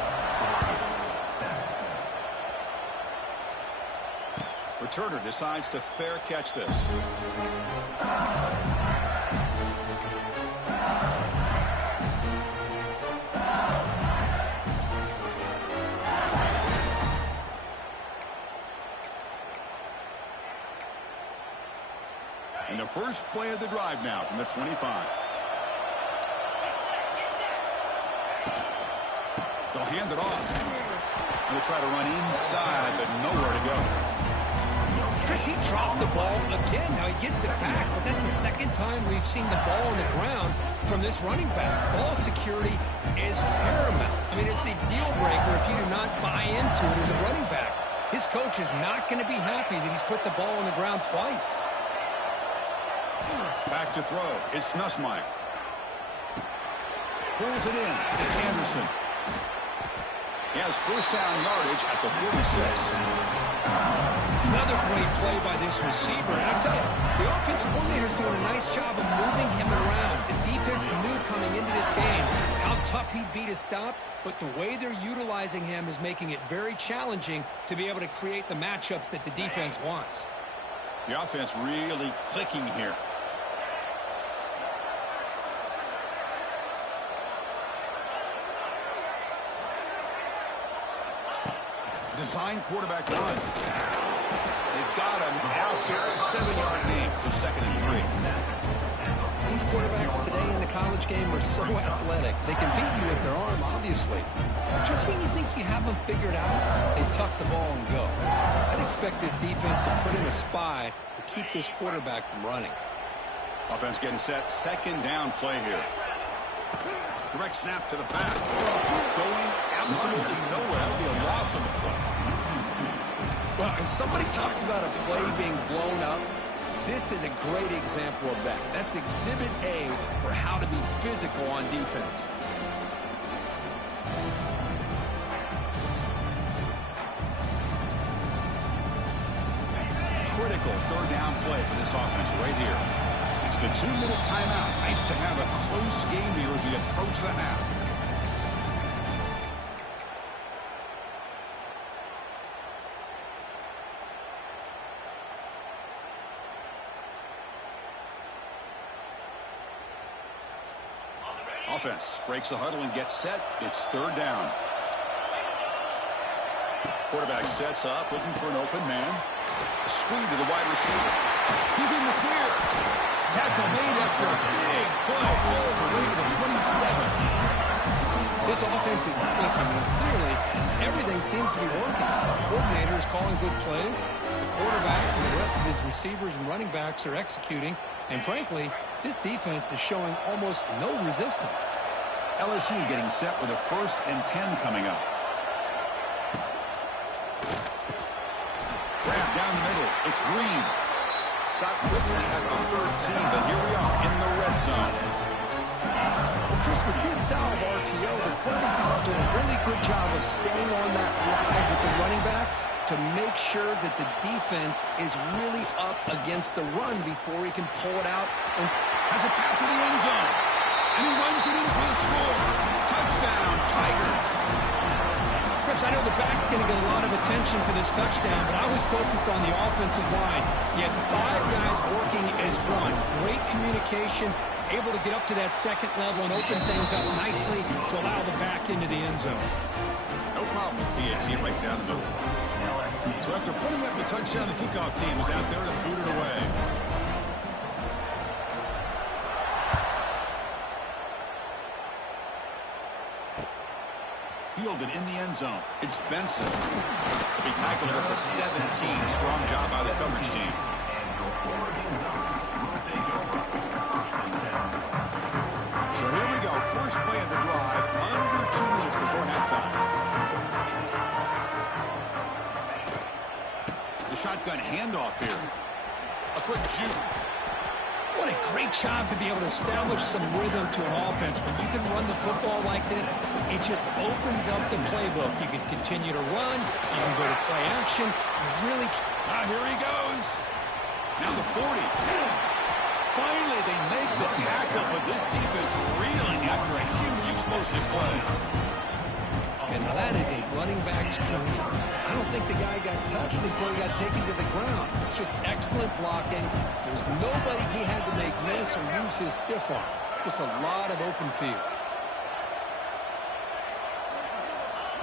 Returner decides to fair catch this. And the first play of the drive now from the 25. They'll hand it off. And they'll try to run inside, but nowhere to go. Chris, he dropped the ball again. Now he gets it back, but that's the second time we've seen the ball on the ground from this running back. Ball security is paramount. I mean, it's a deal breaker if you do not buy into it as a running back. His coach is not going to be happy that he's put the ball on the ground twice. Back to throw. It's Nussmeier. Pulls it in. It's Anderson. He has first down yardage at the 46. Another great play by this receiver. And I tell you, the offensive coordinator is doing a nice job of moving him around. The defense knew coming into this game how tough he'd be to stop, but the way they're utilizing him is making it very challenging to be able to create the matchups that the defense wants. The offense really clicking here. Design quarterback run. They've got him after a 7-yard gain, so 2nd and 3. These quarterbacks today in the college game are so athletic. They can beat you with their arm, obviously. Just when you think you have them figured out, they tuck the ball and go. I'd expect this defense to put in a spy to keep this quarterback from running. Offense getting set. 2nd down play here. Direct snap to the back. Going absolutely nowhere. That would be a loss of a play. Well, if somebody talks about a play being blown up, this is a great example of that. That's Exhibit A for how to be physical on defense. Critical 3rd down play for this offense right here. It's the 2-minute timeout. Nice to have a close game here as we approach the half. Offense breaks the huddle and gets set. It's 3rd down. Quarterback sets up, looking for an open man. A screen to the wide receiver. He's in the clear. Tackle made after a big play. All the way to the 27. This offense is clicking, and clearly everything seems to be working. The coordinator is calling good plays. The quarterback and the rest of his receivers and running backs are executing. And frankly, this defense is showing almost no resistance. LSU getting set with a 1st and 10 coming up. Grab down the middle. It's Green. Stop quickly at the 13, but here we are in the red zone. Well, Chris, with this style of RPO, the quarterback has to do a really good job of staying on that ride with the running back to make sure that the defense is really up against the run before he can pull it out. And has it back to the end zone. And he runs it in for the score. Touchdown, Tigers. Chris, I know the back's going to get a lot of attention for this touchdown, but I was focused on the offensive line. You had 5 guys working as one. Great communication, able to get up to that 2nd level and open things up nicely to allow the back into the end zone. No problem with PAT right down the middle. So after putting up the touchdown, the kickoff team is out there to boot it away. fielded in the end zone. It's Benson. He tackled it at the 17. Strong job by the coverage team. So here we go. First play of the drive. Under 2 minutes before halftime. The shotgun handoff here. A quick juke. What a great job to be able to establish some rhythm to an offense. When you can run the football like this, it just opens up the playbook. You can continue to run. You can go to play action. You really can. Here he goes. Now the 40. Finally, they make the tackle, but this defense reeling after a huge explosive play. And now that is a running back's dream. I don't think the guy got touched until he got taken to the ground. It's just excellent blocking. There's nobody he had to make miss or use his stiff arm. Just a lot of open field.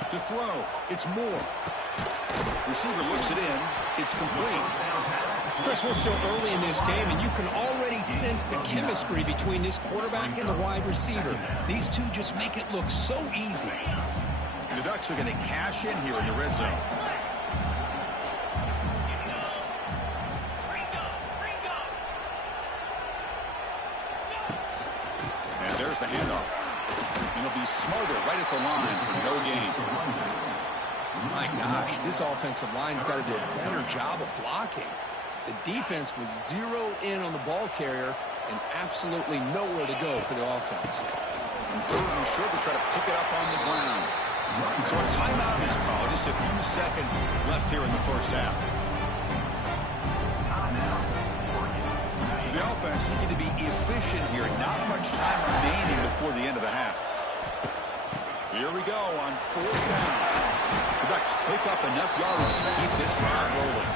To throw, it's Moore. Receiver looks it in. It's complete. Chris, we're still early in this game, and you can already sense the chemistry between this quarterback and the wide receiver. These two just make it look so easy. The Ducks are going to cash in here in the red zone. And there's the handoff. And it'll be smothered right at the line for no gain. My gosh, this offensive line's got to do a better job of blocking. The defense was zeroed in on the ball carrier and absolutely nowhere to go for the offense. And third and short to try to pick it up on the ground. So a timeout is called. Just a few seconds left here in the first half. So the offense looking to be efficient here. Not much time remaining before the end of the half. Here we go on fourth down. The Ducks pick up enough yards to keep this drive rolling.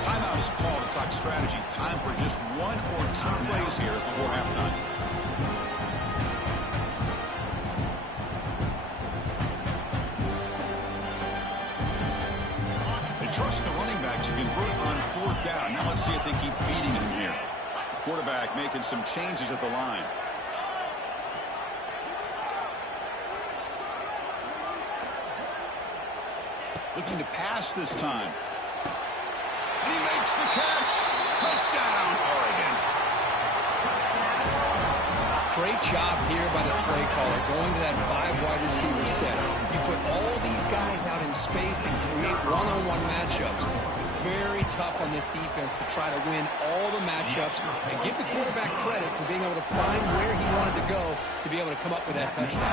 Timeout is called to talk strategy. Time for just one or two plays here before halftime. Trust the running back to convert on fourth down. Now let's see if they keep feeding him here. Quarterback making some changes at the line. Looking to pass this time. And he makes the catch. Touchdown, Oregon. Great job here by the play caller going to that 5 wide receiver set. You put all these guys out in space and create one-on-one matchups. It's very tough on this defense to try to win all the matchups and give the quarterback credit for being able to find where he wanted to go to be able to come up with that touchdown.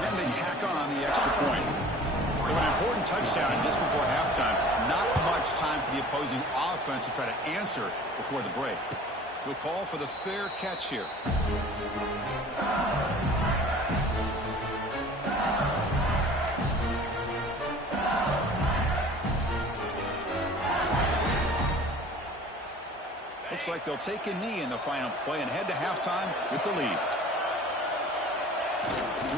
And they tack on the extra point. So an important touchdown just before halftime. Not much time for the opposing offense to try to answer before the break. We'll call for the fair catch here. Looks like they'll take a knee in the final play and head to halftime with the lead.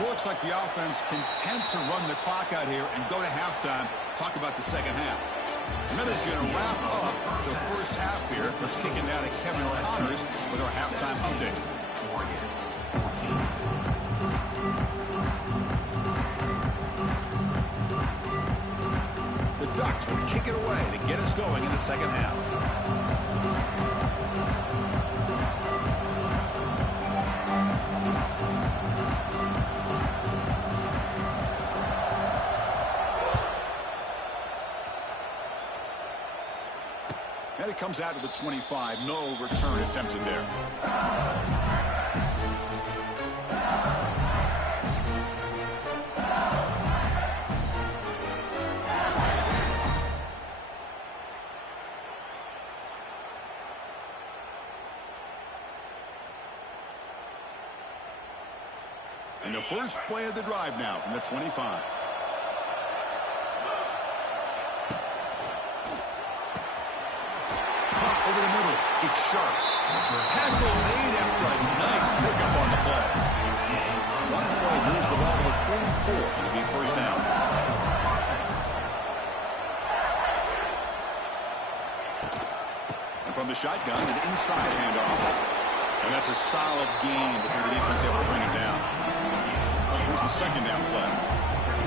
Looks like the offense content to run the clock out here and go to halftime. Talk about the second half. Miller's going to wrap up the first half here. Let's kick it down to Kevin Connors with our halftime update. The Ducks will kick it away to get us going in the second half. And it comes out to the 25. No return attempted there. And the first play of the drive now from the 25. Over the middle, it's sharp. Tackle made after a nice pickup on the play. One play moves the ball to the 44. It'll be first down. And from the shotgun, an inside handoff. And that's a solid gain before the defense able to bring him down. Here's the second down play.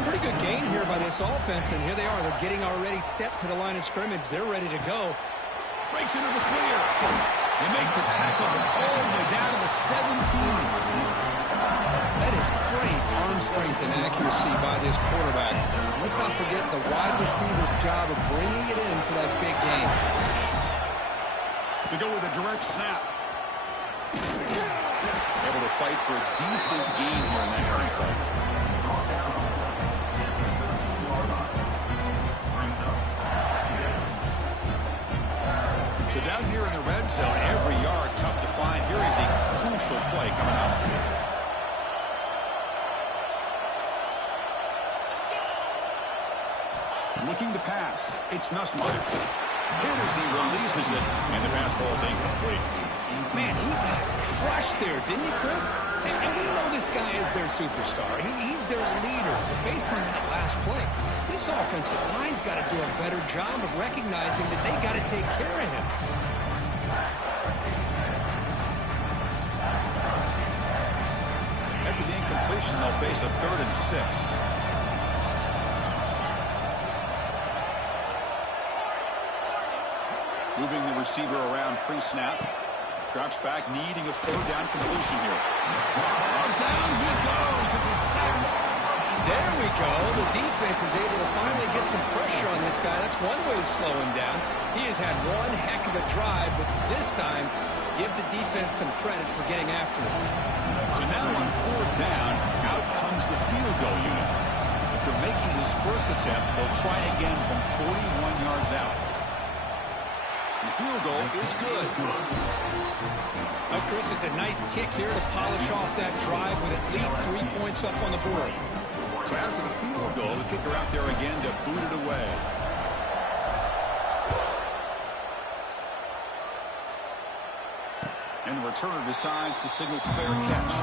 Pretty good gain here by this offense, and here they are. They're getting already set to the line of scrimmage. They're ready to go. Breaks into the clear. They make the tackle all the way down to the 17. That is great arm strength and accuracy by this quarterback. Let's not forget the wide receiver's job of bringing it in for that big game. To go with a direct snap. Able to fight for a decent gain here in that running play. So down here in the red zone, every yard tough to find. Here is a crucial play coming up. Looking to pass. It's Nussmeier. Hit as he releases it, and the pass falls incomplete. Man, he got crushed there, didn't he, Chris? And we know this guy is their superstar. He's their leader. But based on that last play, this offensive line's got to do a better job of recognizing that they got to take care of him. After the incompletion, they'll face a 3rd and 6. Moving the receiver around pre-snap. Drops back, needing a 3rd down completion here. Down he goes. It's a sack. There we go. The defense is able to finally get some pressure on this guy. That's one way to slow him down. He has had one heck of a drive, but this time, give the defense some credit for getting after him. So now on 4th down, out comes the field goal unit. After making his first attempt, they'll try again from 41 yards out. The field goal is good. Now, Chris, it's a nice kick here to polish off that drive with at least 3 points up on the board. So after the field goal, the kicker out there again to boot it away. And the returner decides to signal fair catch.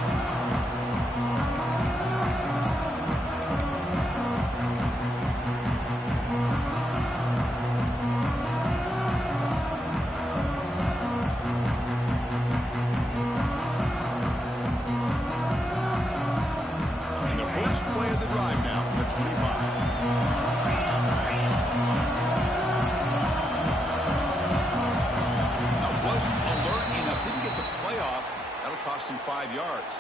Cost him 5 yards.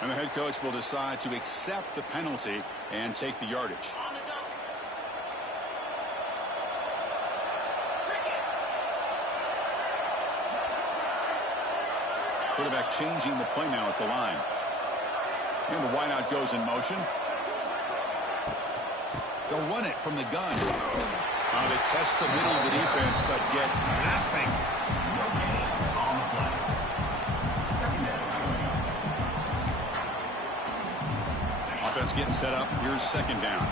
And the head coach will decide to accept the penalty and take the yardage. Quarterback changing the play now at the line. And the wideout goes in motion. They'll run it from the gun. They test the middle of the defense, but get nothing. Offense getting set up. Here's 2nd down.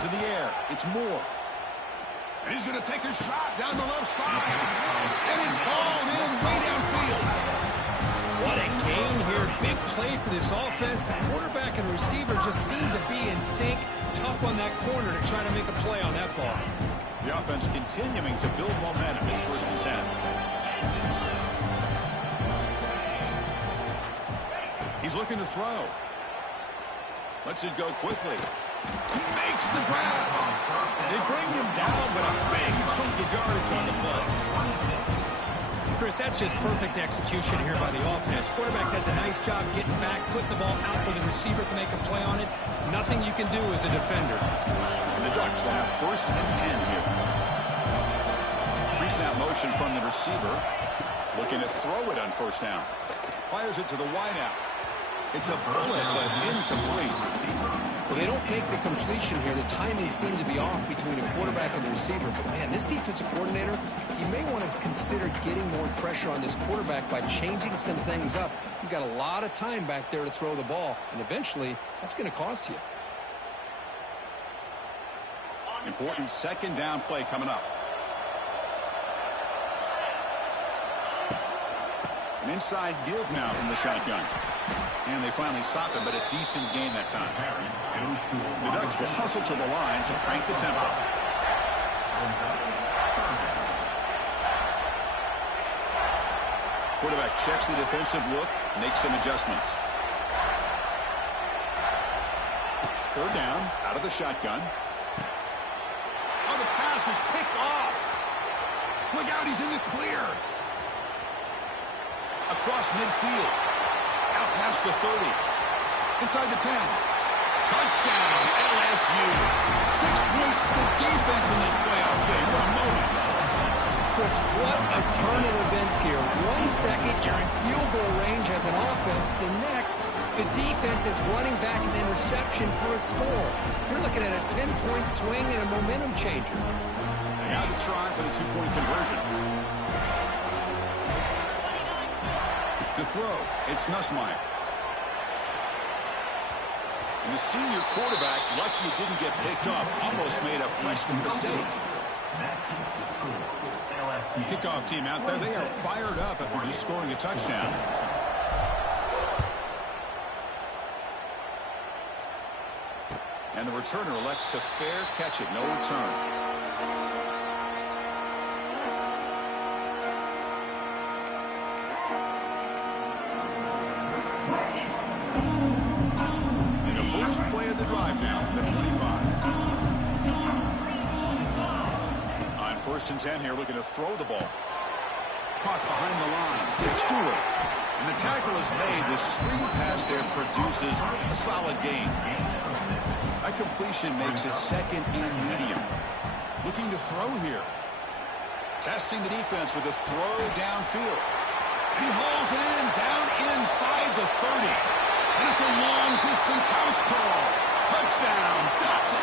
To the air. It's Moore. And he's going to take a shot down the left side. And it's hauled in way downfield. What a gain here. Big play for this offense. The quarterback and receiver just seem to be in sync. Tough on that corner to try to make a play on that ball. The offense continuing to build momentum. It's 1st and 10. He's looking to throw. Lets it go quickly. He makes the grab. They bring him down, but a big chunk of yardage on the play. Chris, that's just perfect execution here by the offense. Quarterback does a nice job getting back, putting the ball out where the receiver can make a play on it. Nothing you can do as a defender. And the Ducks will have 1st and 10 here. Pre-snap motion from the receiver. Looking to throw it on 1st down. Fires it to the wideout. It's a bullet, but incomplete. Well, they don't make the completion here. The timing seemed to be off between the quarterback and the receiver. But, man, this defensive coordinator, he may want to consider getting more pressure on this quarterback by changing some things up. He's got a lot of time back there to throw the ball. And eventually, that's going to cost you. Important 2nd down play coming up. An inside give now from the shotgun. And they finally stop it, but a decent gain that time. The Ducks will hustle to the line to crank the tempo. Quarterback checks the defensive look, makes some adjustments. Third down, out of the shotgun. Oh, the pass is picked off. Look out, he's in the clear. Across midfield. Out past the 30. Inside the 10. Touchdown, LSU. 6 points for the defense in this playoff game. What a moment. Chris, what a turn of events here. 1 second, you're in field goal range as an offense. The next, the defense is running back an interception for a score. You're looking at a 10-point swing and a momentum changer. Now the try for the 2-point conversion. To throw, it's Nussmeier. And the senior quarterback, lucky it didn't get picked off, almost made a freshman mistake. Kickoff team out there, they are fired up after just scoring a touchdown. And the returner elects to fair catch it, no return. And the first play of the drive now from the 25. On 1st and 10 here, looking to throw the ball. Caught behind the line. It's Stewart. And the tackle is made. The screen pass there produces a solid gain. That completion makes it 2nd and medium. Looking to throw here. Testing the defense with a throw downfield. And he hauls it in down inside the 30. And it's a long-distance house call. Touchdown, Ducks.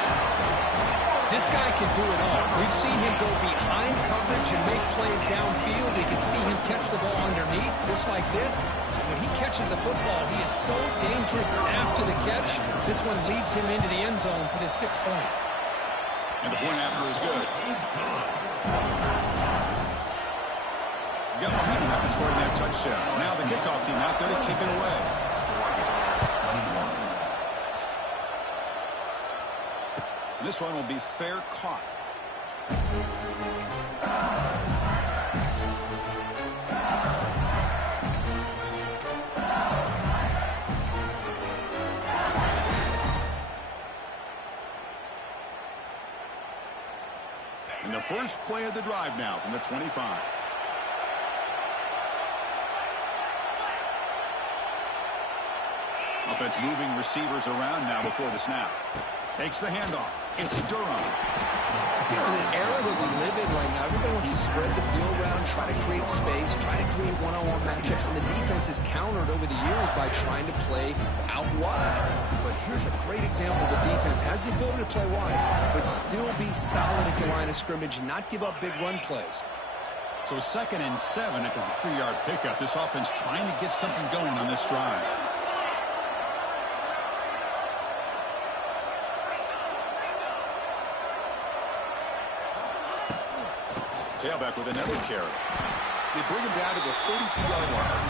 This guy can do it all. We've seen him go behind coverage and make plays downfield. We can see him catch the ball underneath, just like this. When he catches a football, he is so dangerous after the catch. This one leads him into the end zone for the 6 points. And the point after is good. Got momentum after scoring that touchdown. Now the kickoff team out there to kick it away. And this one will be fair caught. And the first play of the drive now from the 25. Offense moving receivers around now before the snap. Takes the handoff. It's Durham. You know, in an era that we live in right now, everybody wants to spread the field around, try to create space, try to create one-on-one matchups, and the defense is countered over the years by trying to play out wide. But here's a great example. The defense has the ability to play wide, but still be solid at the line of scrimmage and not give up big run plays. So 2nd and 7 after the 3-yard pickup. This offense trying to get something going on this drive. Tailback with another carry. They bring him down to the 32-yard line.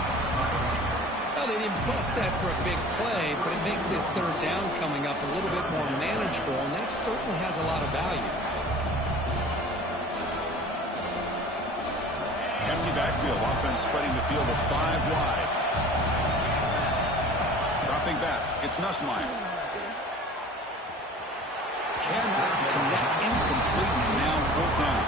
Well, they didn't bust that for a big play, but it makes this 3rd down coming up a little bit more manageable, and that certainly has a lot of value. Empty backfield. Offense spreading the field with 5 wide. Dropping back. It's Nussmeier. Cannot connect, incomplete, and now 4th down.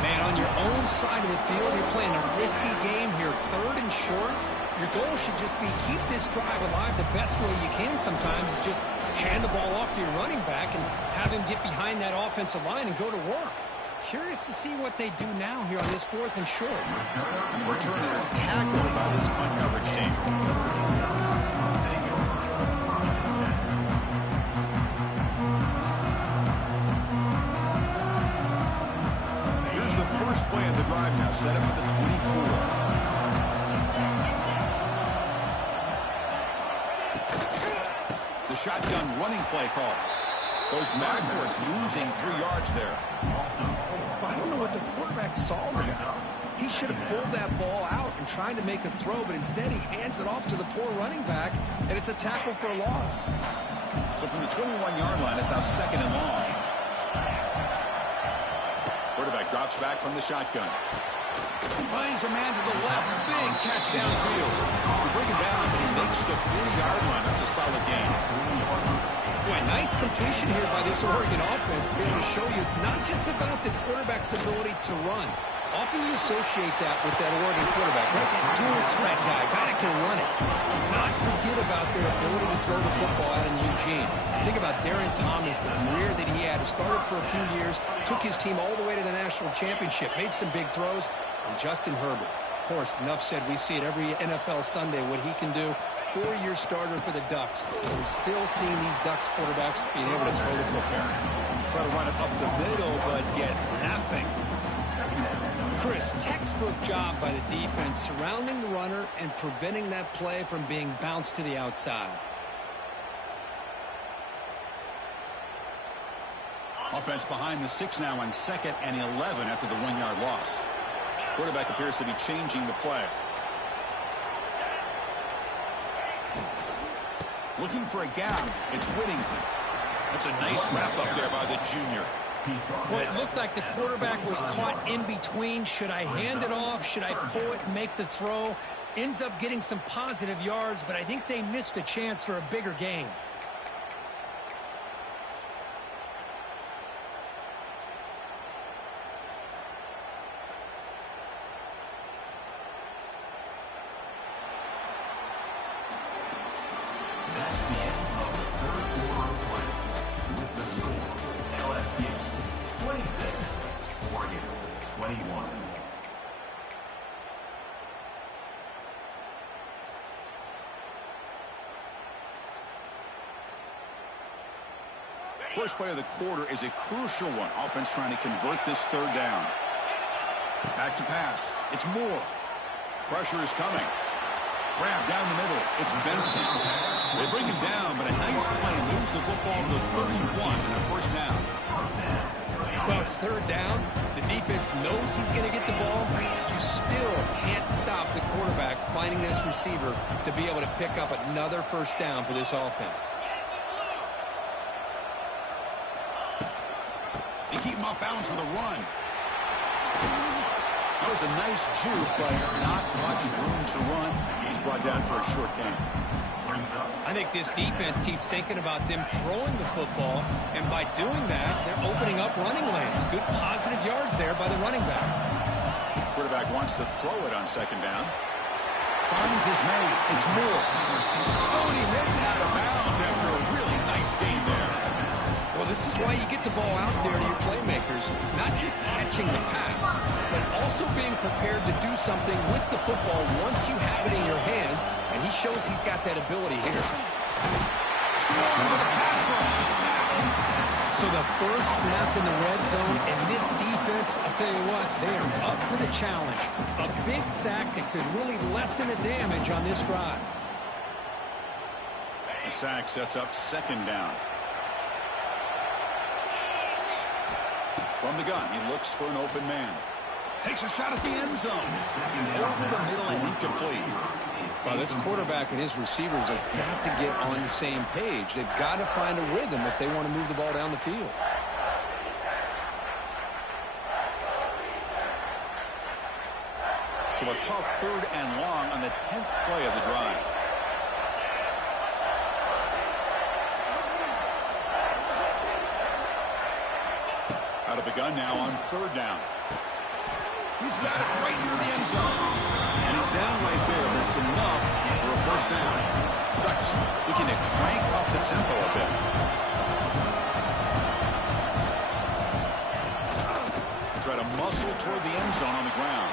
Man, on your own side of the field, you're playing a risky game here. 3rd and short. Your goal should just be keep this drive alive the best way you can sometimes is just hand the ball off to your running back and have him get behind that offensive line and go to work. Curious to see what they do now here on this 4th and short. The returner is tackled by this punt coverage team. First play of the drive now, set up at the 24. The shotgun running play call. Goes backwards, losing 3 yards there. I don't know what the quarterback saw there. He should have pulled that ball out and tried to make a throw, but instead he hands it off to the poor running back, and it's a tackle for a loss. So from the 21-yard line, it's now 2nd and long. Quarterback drops back from the shotgun. Finds a man to the left. Big catch downfield. We bring him down, but he makes the 40-yard line. That's a solid gain. Boy, nice completion here by this Oregon offense to be able to show you it's not just about the quarterback's ability to run. Often you associate that with that Oregon quarterback, right? That dual threat guy that can run it. Not forget about their ability to throw the football out in Eugene. Think about Darren Thomas, the career that he had. Started for a few years, took his team all the way to the national championship, made some big throws. And Justin Herbert, of course, enough said, we see it every NFL Sunday what he can do. 4-year starter for the Ducks. We're still seeing these Ducks quarterbacks being able to throw the football. Try to run it up the middle, but get nothing. Chris, textbook job by the defense surrounding the runner and preventing that play from being bounced to the outside. Offense behind the 6 now on 2nd and 11 after the 1-yard loss. Quarterback appears to be changing the play. Looking for a gap. It's Whittington. That's a nice wrap up there by the junior. Well, it looked like the quarterback was caught in between. Should I hand it off? Should I pull it and make the throw? Ends up getting some positive yards, but I think they missed a chance for a bigger gain. That's the end of the third quarter of play. With the score, LSU 26, Oregon 21. First play of the quarter is a crucial one. Offense trying to convert this 3rd down. Back to pass. It's Moore. Pressure is coming. Grab down the middle. It's Benson. They bring him down, but a nice play moves the football to the 31 and a 1st down. Well, it's 3rd down. The defense knows he's going to get the ball. You still can't stop the quarterback finding this receiver to be able to pick up another 1st down for this offense. They keep him off balance with a run. That was a nice juke, but not much room to run. He's brought down for a short gain. I think this defense keeps thinking about them throwing the football, and by doing that, they're opening up running lanes. Good positive yards there by the running back. Quarterback wants to throw it on 2nd down. Finds his man. It's Moore. Oh, and he hits out of bounds after a really nice game there. Well, this is why you get the ball out there to your playmakers, not just catching the pass, but also being prepared to do something with the football once you have it in your hands, and he shows he's got that ability here. So the first snap in the red zone, and this defense, I'll tell you what, they are up for the challenge. A big sack that could really lessen the damage on this drive. The sack sets up 2nd down. From the gun, he looks for an open man. Takes a shot at the end zone. Over the middle and incomplete. Well, this quarterback and his receivers have got to get on the same page. They've got to find a rhythm if they want to move the ball down the field. So a tough 3rd and long on the 10th play of the drive. Out of the gun now on 3rd down. He's got it right near the end zone. And he's down right there, but it's enough for a 1st down. Ducks looking to crank up the tempo a bit. Try to muscle toward the end zone on the ground.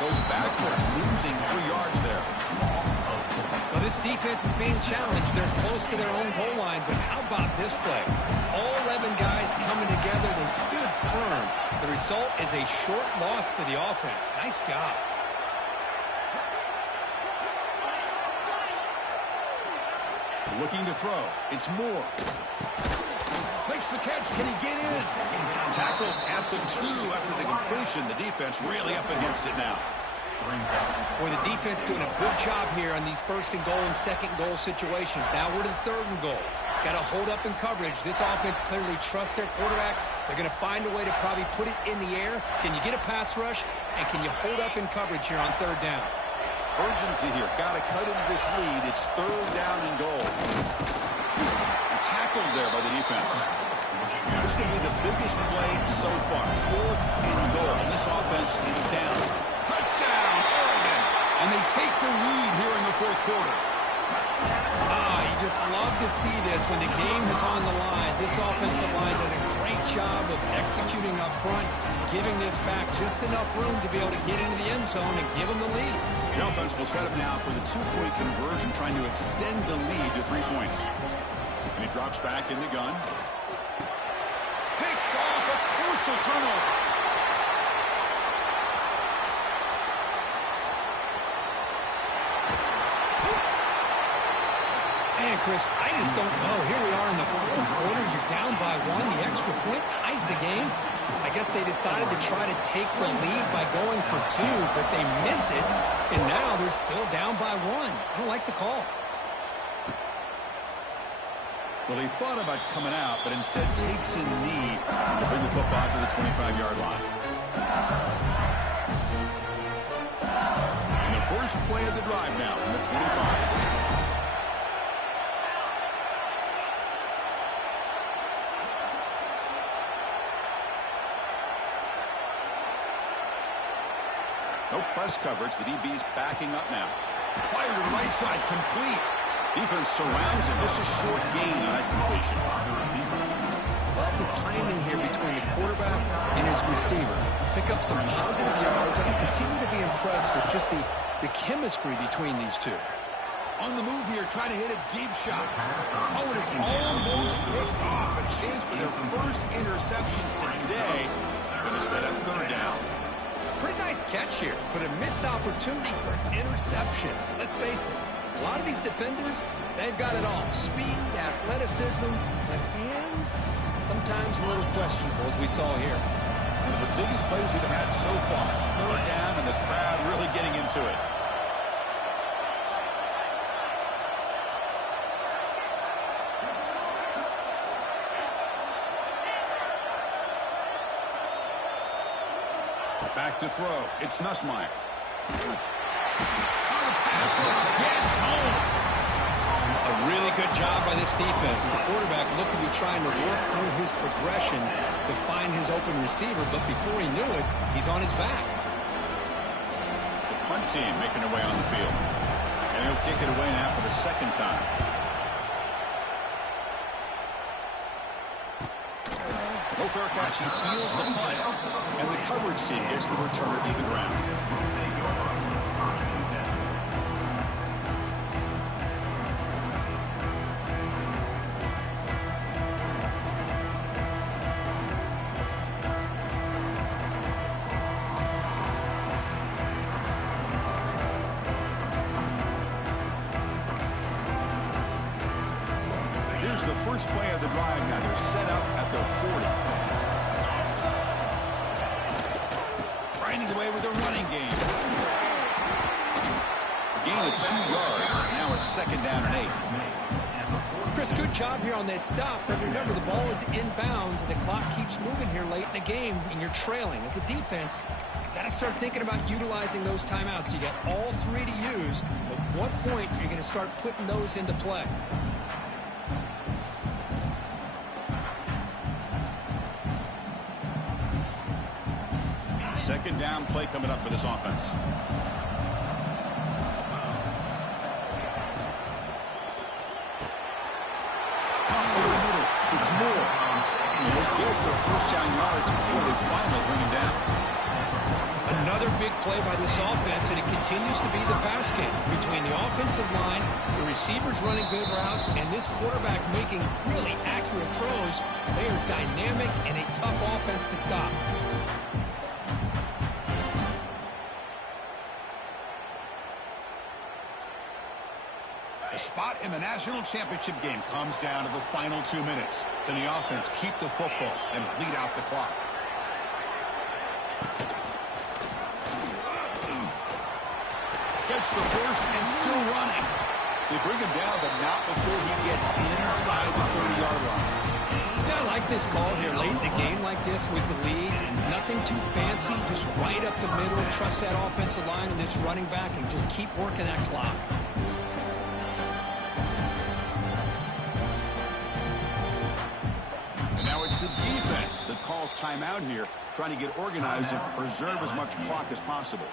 Goes backwards, losing 3 yards there. Well, this defense is being challenged. They're close to their own goal line, but how about this play? All 11 guys coming together. They stood firm. The result is a short loss for the offense. Nice job. Looking to throw. It's Moore. Makes the catch. Can he get in? Tackled at the 2 after the completion. The defense really up against it now. Boy, the defense doing a good job here on these first and goal and second goal situations. Now we're to the third and goal. Got to hold up in coverage. This offense clearly trusts their quarterback. They're going to find a way to probably put it in the air. Can you get a pass rush? And can you hold up in coverage here on third down? Urgency here. Got to cut into this lead. It's third down and goal. Tackled there by the defense. This could be the biggest play so far. Fourth and goal. This offense is down. Touchdown, Oregon. And they take the lead here in the fourth quarter. You just love to see this when the game is on the line. This offensive line does a great job of executing up front, giving this back just enough room to be able to get into the end zone and give them the lead. The offense will set up now for the 2-point conversion, trying to extend the lead to 3 points. And he drops back in the gun. Picked off, a crucial turnover. Man, Chris, I just don't know. Here we are in the fourth quarter. You're down by 1. The extra point ties the game. I guess they decided to try to take the lead by going for 2, but they miss it, and now they're still down by 1. I don't like the call. Well, he thought about coming out, but instead takes a knee to bring the football to the 25-yard line. And the first play of the drive now from the 25. No press coverage. The DB's backing up now. Fire to the right side, complete. Defense surrounds him. Just a short gain on that completion. Love the timing here between the quarterback and his receiver. Pick up some positive yards, and I continue to be impressed with just the chemistry between these two. On the move here, trying to hit a deep shot. Oh, and it's almost picked off. A chance for their first interception today. They're going to set up third down. Pretty nice catch here, but a missed opportunity for an interception. Let's face it, a lot of these defenders, they've got it all. Speed, athleticism, but hands, sometimes a little questionable, as we saw here. One of the biggest plays we've had so far. Third down, and the crowd really getting into it. Back to throw. It's Nussmeier. The pass gets home. A really good job by this defense. The quarterback looked to be trying to work through his progressions to find his open receiver, but before he knew it, he's on his back. The punt team making their way on the field. And he'll kick it away now for the second time. No fair catch. He feels the punt. And the coverage team gets the returner to the ground. Here's the first play of the drive now. They're set up at their 40. Grinding away with a running game. Gain of 2 yards. Now it's second down and 8. Chris, good job here on that stop. But remember, the ball is inbounds, and the clock keeps moving here late in the game, and you're trailing. As a defense, you got to start thinking about utilizing those timeouts. You got all 3 to use. At what point you're going to start putting those into play? Second down play coming up for this offense. Over the middle. It's Moore. They'll get their first down yards before they finally bring him down. Another big play by this offense, and it continues to be the pass game between the offensive line, the receivers running good routes, and this quarterback making really accurate throws. They are dynamic and a tough offense to stop. A spot in the national championship game comes down to the final 2 minutes. Can the offense keep the football and bleed out the clock? Gets the first and still running. They bring him down, but not before he gets inside the 30-yard line. Yeah, I like this call here late in the game like this with the lead. Nothing too fancy, just right up the middle. Trust that offensive line and this running back and just keep working that clock. And now it's the defense that calls timeout here, trying to get organized and preserve as much clock as possible.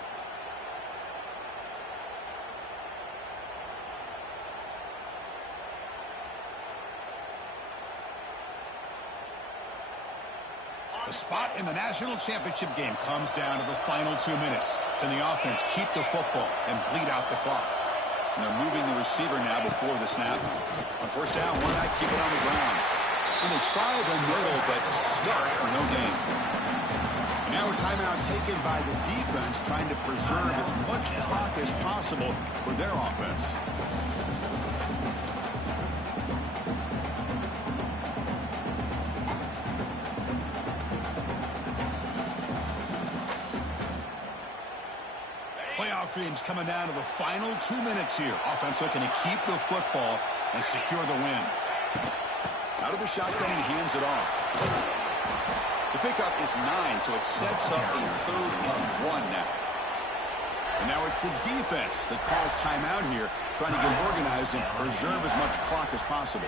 The spot in the national championship game comes down to the final 2 minutes. Can the offense keep the football and bleed out the clock? And they're moving the receiver now before the snap. On first down, one guy keep it on the ground. And they try the middle, but stuck for no gain. And now a timeout taken by the defense, trying to preserve as much clock as possible for their offense. Playoff dreams coming down to the final 2 minutes here. Offense looking to keep the football and secure the win. Out of the shotgun, he hands it off. The pickup is 9, so it sets up a 3rd and 1 now. And now it's the defense that calls timeout here, trying to get organized and preserve as much clock as possible.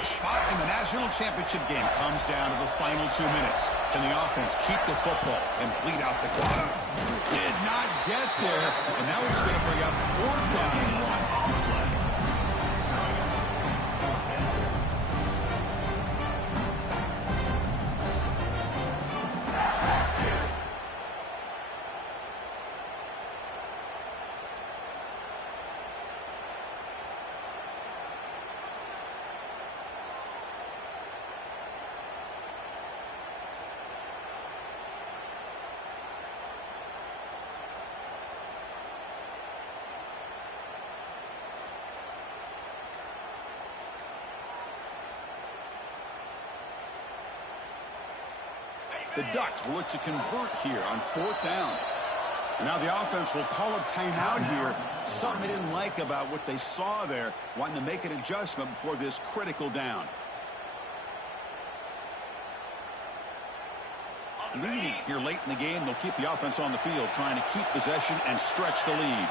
A spot in the national championship game comes down to the final 2 minutes. Can the offense keep the football and bleed out the clock? Did not get there, and now he's going to bring up 4th down and 1. The Ducks will look to convert here on 4th down. And now the offense will call a timeout here. Something they didn't like about what they saw there, wanting to make an adjustment before this critical down. Leading here late in the game, they'll keep the offense on the field, trying to keep possession and stretch the lead.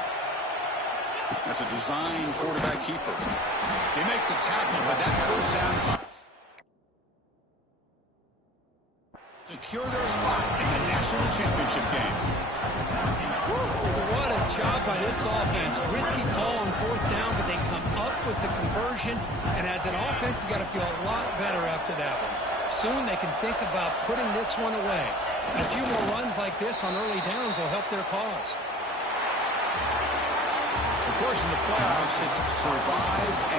That's a design quarterback keeper. They make the tackle, but that first down secure their spot in the national championship game. What a job by this offense. Risky call on 4th down, but they come up with the conversion. And as an offense, you got to feel a lot better after that one. Soon they can think about putting this one away. And a few more runs like this on early downs will help their cause. Of course, in the playoffs, it's survive and